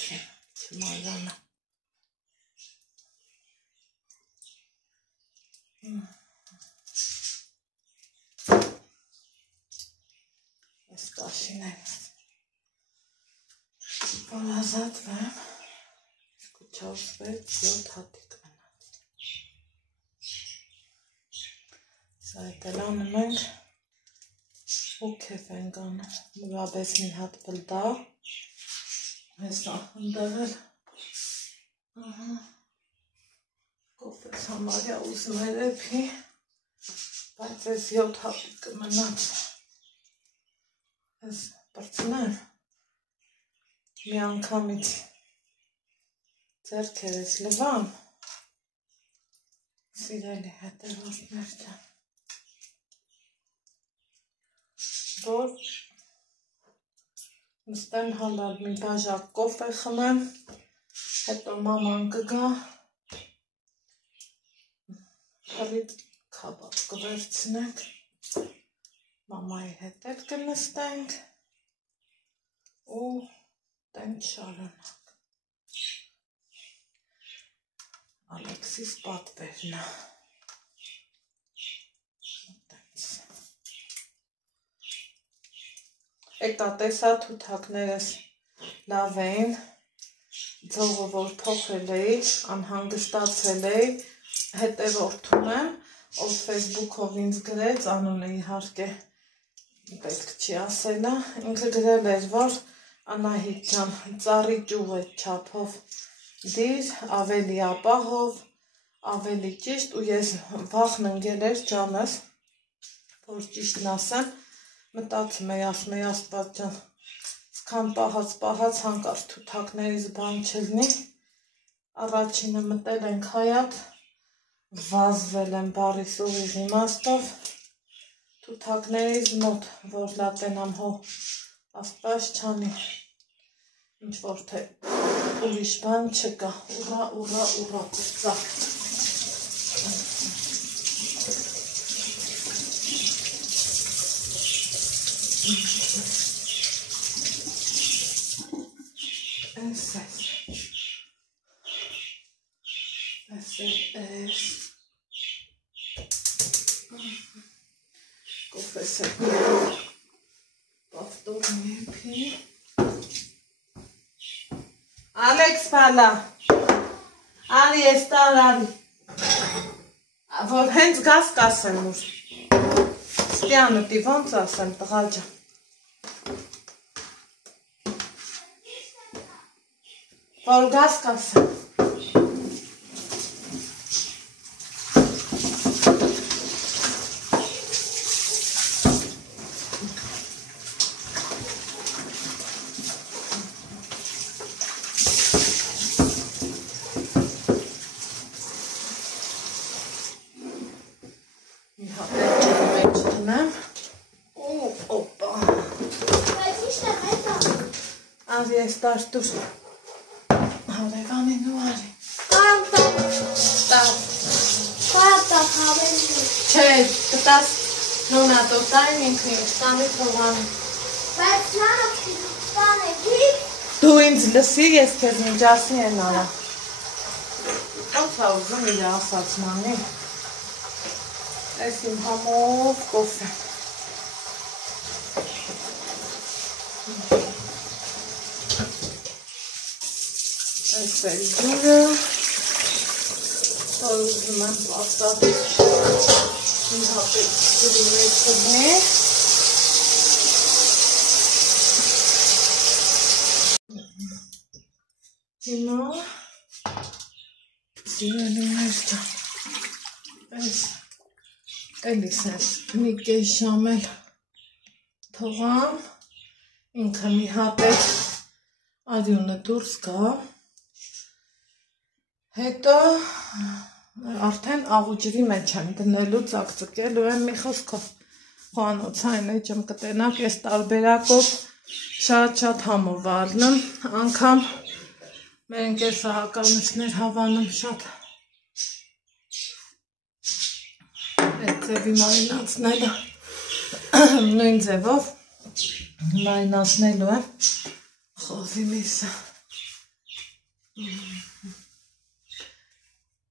չմոռանա։ Ես կաշիներ որ ազատվեմ, 4-6-7 հատիկ մնաց։ Սա էլ անում ենք ու քեֆ ենք անում, մուրաբես մի հատ բլդա, հեսա ընդեղել, կոֆես համարյա ուզում երեփի, բայց ես 7 հապիկ կմնաց, ես պրծնեմ, մի անգամից ձերքերես լվամ, սիրելի հետևորդներ ջան, որ նստեմ հալալ մի բաժակ կոֆե խմեմ, հետո մաման կգա, հալիտ քաբաբ կվերցնենք, մամայի հետ էլ կնստենք ու տենք շարունակ, Ալեքսիս պատվերն է, Եկա տեսա թութակներս լավ էին, ձողը որ փոխել էի, անհանգստացել էի, հետևորդում եմ, ով Facebook-ով ինձ գրեց, անունը իհարկե պետք չի ասելա, ինքը գրել էր, որ Անահիտ ջան, ծառի ճյուղ չափով դիր, ավելի ապահով, ավելի ճիշտ ու ես վախն ընկել էր ջանս, որ ճիշտն ասեմ, մտածում էի, ասում էի Աստված ջան, սկան պահած հանկարծ թութակներից բան չլինի, առաջինը մտել ենք հայատ, վազվել եմ բարիս ուղիղ իմաստով, թութակներից մոտ, որ լատենամ հո Աստված չանի, ինչ որ թե ուրիշ բան չկա, ուրա, պրծակ։ Կոֆես է պավտորն եփի Ալեքս պալա Արի ես տար արի որ հենց գազ կասեմ ուր Ստյանը տի ոնց ասեմ տղա ջան որ գազ կասեմ Start Հարևանին ու արի Պարտա Չէ, կտաս նոնատոտային ինքը ստանի թողանի Բայց նանա տանեքի Դու ինձ լսի, ես քեզ միջասի են արա Ոնց ա ուզում իր ասած մանի Այս իմ համով կոֆե Այս էլ ջուրը, որ ուզում եմ պաստատ մի հապետ ջուրի մեջ հգնի Հիմա սիրելիներ ջան Այս էլիս ես մի կես ժամ էլ թողամ ինքը մի հապետ արյունը դուրս գա Հետո արդեն աղուջրի մեջ եմ դնելու, ծակծկելու եմ մի խոսքով խոհանոցային էջ եմ կտենակ, ես տարբերակով շատ համով առնում, անգամ մեր ընկերսահականություններ հավանում շատ այդ ձևի մարինացնելը, նույն ձևով մարինացնելու եմ խոզի միսը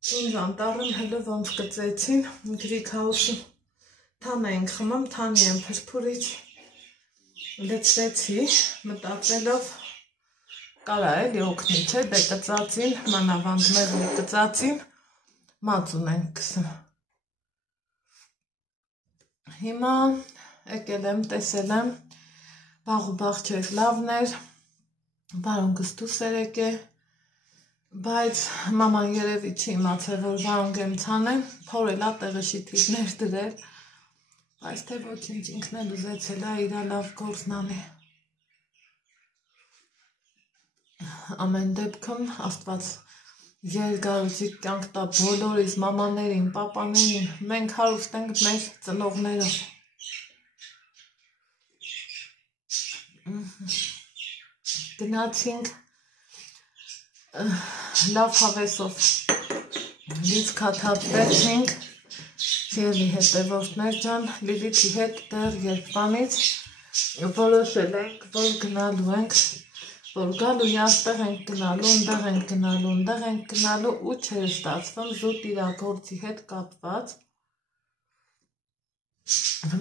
Ինձ անտարում հլը ոնց կծեցին, գրիք հաուսը թան էինք խմում, թանի եմ փրփուրից լեցրեցի, մտածելով կարա էլի օգնի, չէ, դե կծածին, մանավանդ մեղմի կծածին, մածուն ենք կսում։ Հիմա եկել եմ, տեսել եմ, բաղ ու բաղ չէր, լավն էր, վարունգս դուրս էր եկե, բայց մաման երևի չի իմացել, որ վարունգ եմ ցանեմ, փորել ա տեղը շիթիլներ դրել, բայց թե ոչինչ ինքն էլ ուզեցել ա իրա լավ գործն անի։ Ամեն դեպքում Աստված երկարություն կյանք տա բոլորիս մամաներին, պապաներին, մենք հարուստ ենք մեր ծնողներով։ Գնացինք լավ հավեսով լիցքաթափվեցինք Սիրելի հետևորդներ ջան, Լիլիթի հետ դեռ երբանից որոշել ենք, որ գնալու ենք, որ գալու այստեղ ենք գնալու, ընդեղ ենք գնալու, ընդեղ ենք գնալու ու չէր ստացվում զուտ իրա գործի հետ կապված։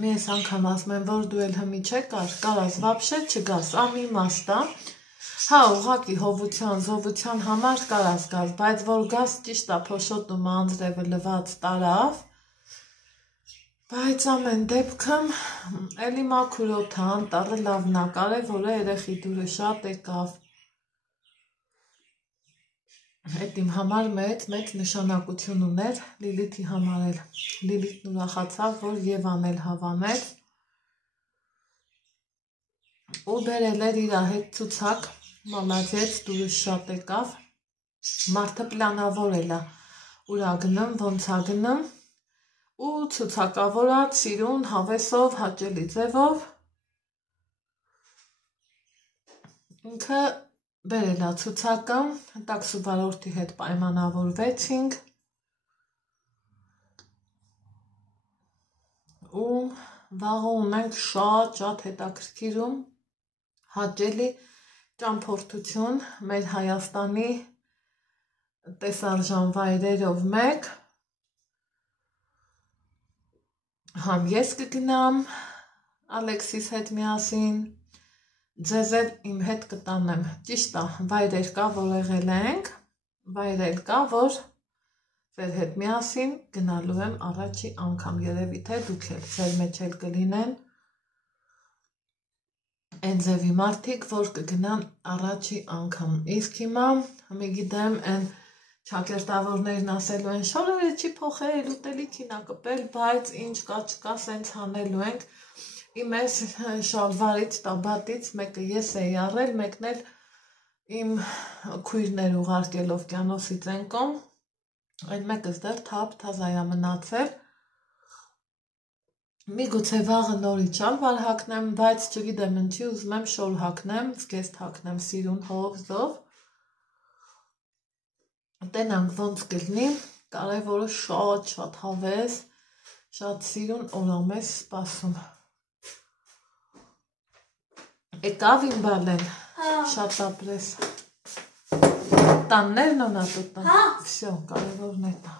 Մի ես անգամ ասում եմ, որ դու էլ հմի չեկար, կարաս վաբշե չգաս, անիմաստ ա, հա ուղղակի հովության, զովության համար կարաս գաս, բայց որ գաս ճիշտ ա փոշոտում անձրևը լված տարավ, բայց ամեն դեպքում էլի մաքուր օդը անտառը լավն ա, կարևորը երեխի դուրը շատ եկավ։ Այդ իմ համար մեծ նշանակություն ուներ Լիլիթի համար էլ։ Լիլիթն ուրախացավ, որ Եվան էլ հավանել ու բերել էր իրա հետ ցուցակ, մալացեց, դուրս շատ եկավ, մարդը պլանավորել ա, ուրա գնում, ոնց ա գնում ու ցուցակավորա սիրուն, հավեսով, հաճելի ձևով ինքը բերել ա ցուցակը, տաքսու վարորդի հետ պայմանավորվեցինք ու վաղը ունենք շատ հետաքրքիրում հաճելի ճամփորդություն մեր Հայաստանի տեսարժան վայրերով մեկ համ ես կգնամ Ալեքսիս հետ միասին, ձեզ էլ իմ հետ կտանեմ, ճիշտ ա, վայրեր կա, որ եղել ենք, վայրեր կա, որ ձեր հետ միասին գնալու եմ առաջի անգամ, երևի թե դուք էլ ձեր մեջ էլ կլինեն են ձևի մարդիկ, որ կգնան առաջի անգամ, իսկ հիմա մի գիտեմ են Շակերտավորներն ասելու են շորերը չի փոխել, ուտելիքին ա կպել, բայց ինչ կա չկա սենց հանելու ենք, իմ ես շալվարից, տաբատից մեկը ես էի առել, մեկն էլ իմ քույրներ ուղարկել օվկիանոսից են կողմ, այդ մեկս դեռ թազայա մնացել, միգուցե վաղը նորից շալվար հագնեմ, բայց չգիտեմ ինչի ուզում եմ շոր հագնեմ, զգեստ հագնեմ սիրուն հով զով, տենանք ոնց կլինի, կարևորը շատ հավես, շատ սիրուն օրամ ես սպասում։ Եկավ իմ բալեն, շատ ապրես, տաններն օնատուտան, վսյո, կարևորն է տա։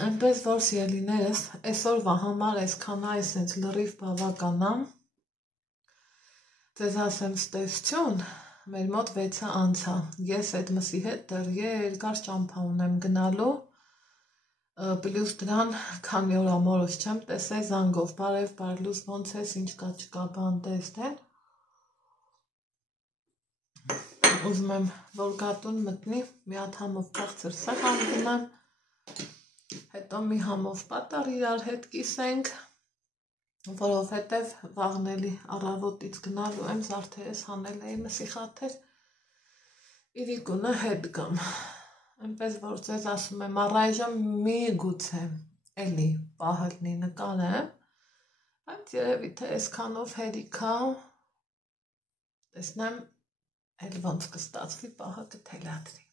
Այնպես որ սիրելիներս, այսօրվա համար այսքան այսենց լրիվ բավականամ, ձեզ ասեմ ստեսություն, մեր մոտ 6-ը անցա, ես այդ մսի հետ դեռ երկար ճամփա ունեմ գնալու, պլյուս դրան քանի օր ամորոս չեմ տեսել զանգով, բարև բարլուս ոնց ես, ինչ կա չկա բան տեսնեն, ուզում եմ, որ գատուն մտնի, մի հատ համով քաղցր սեղան գնեմ, հետո մի համով պատար իրար հետ կիսենք, որովհետև վաղնելի առավոտից գնալու եմ, զարդերես հանել էի մսի խաթեր, իրիկունը հետ գամ, այնպես որ ձեզ ասում եմ առայժմ մի գուցե էլի պահլնի նկարեմ, բայց երևի թե այսքանով հերիքա, տեսնեմ էլ ոնց կստացվի պահը կթելադրի։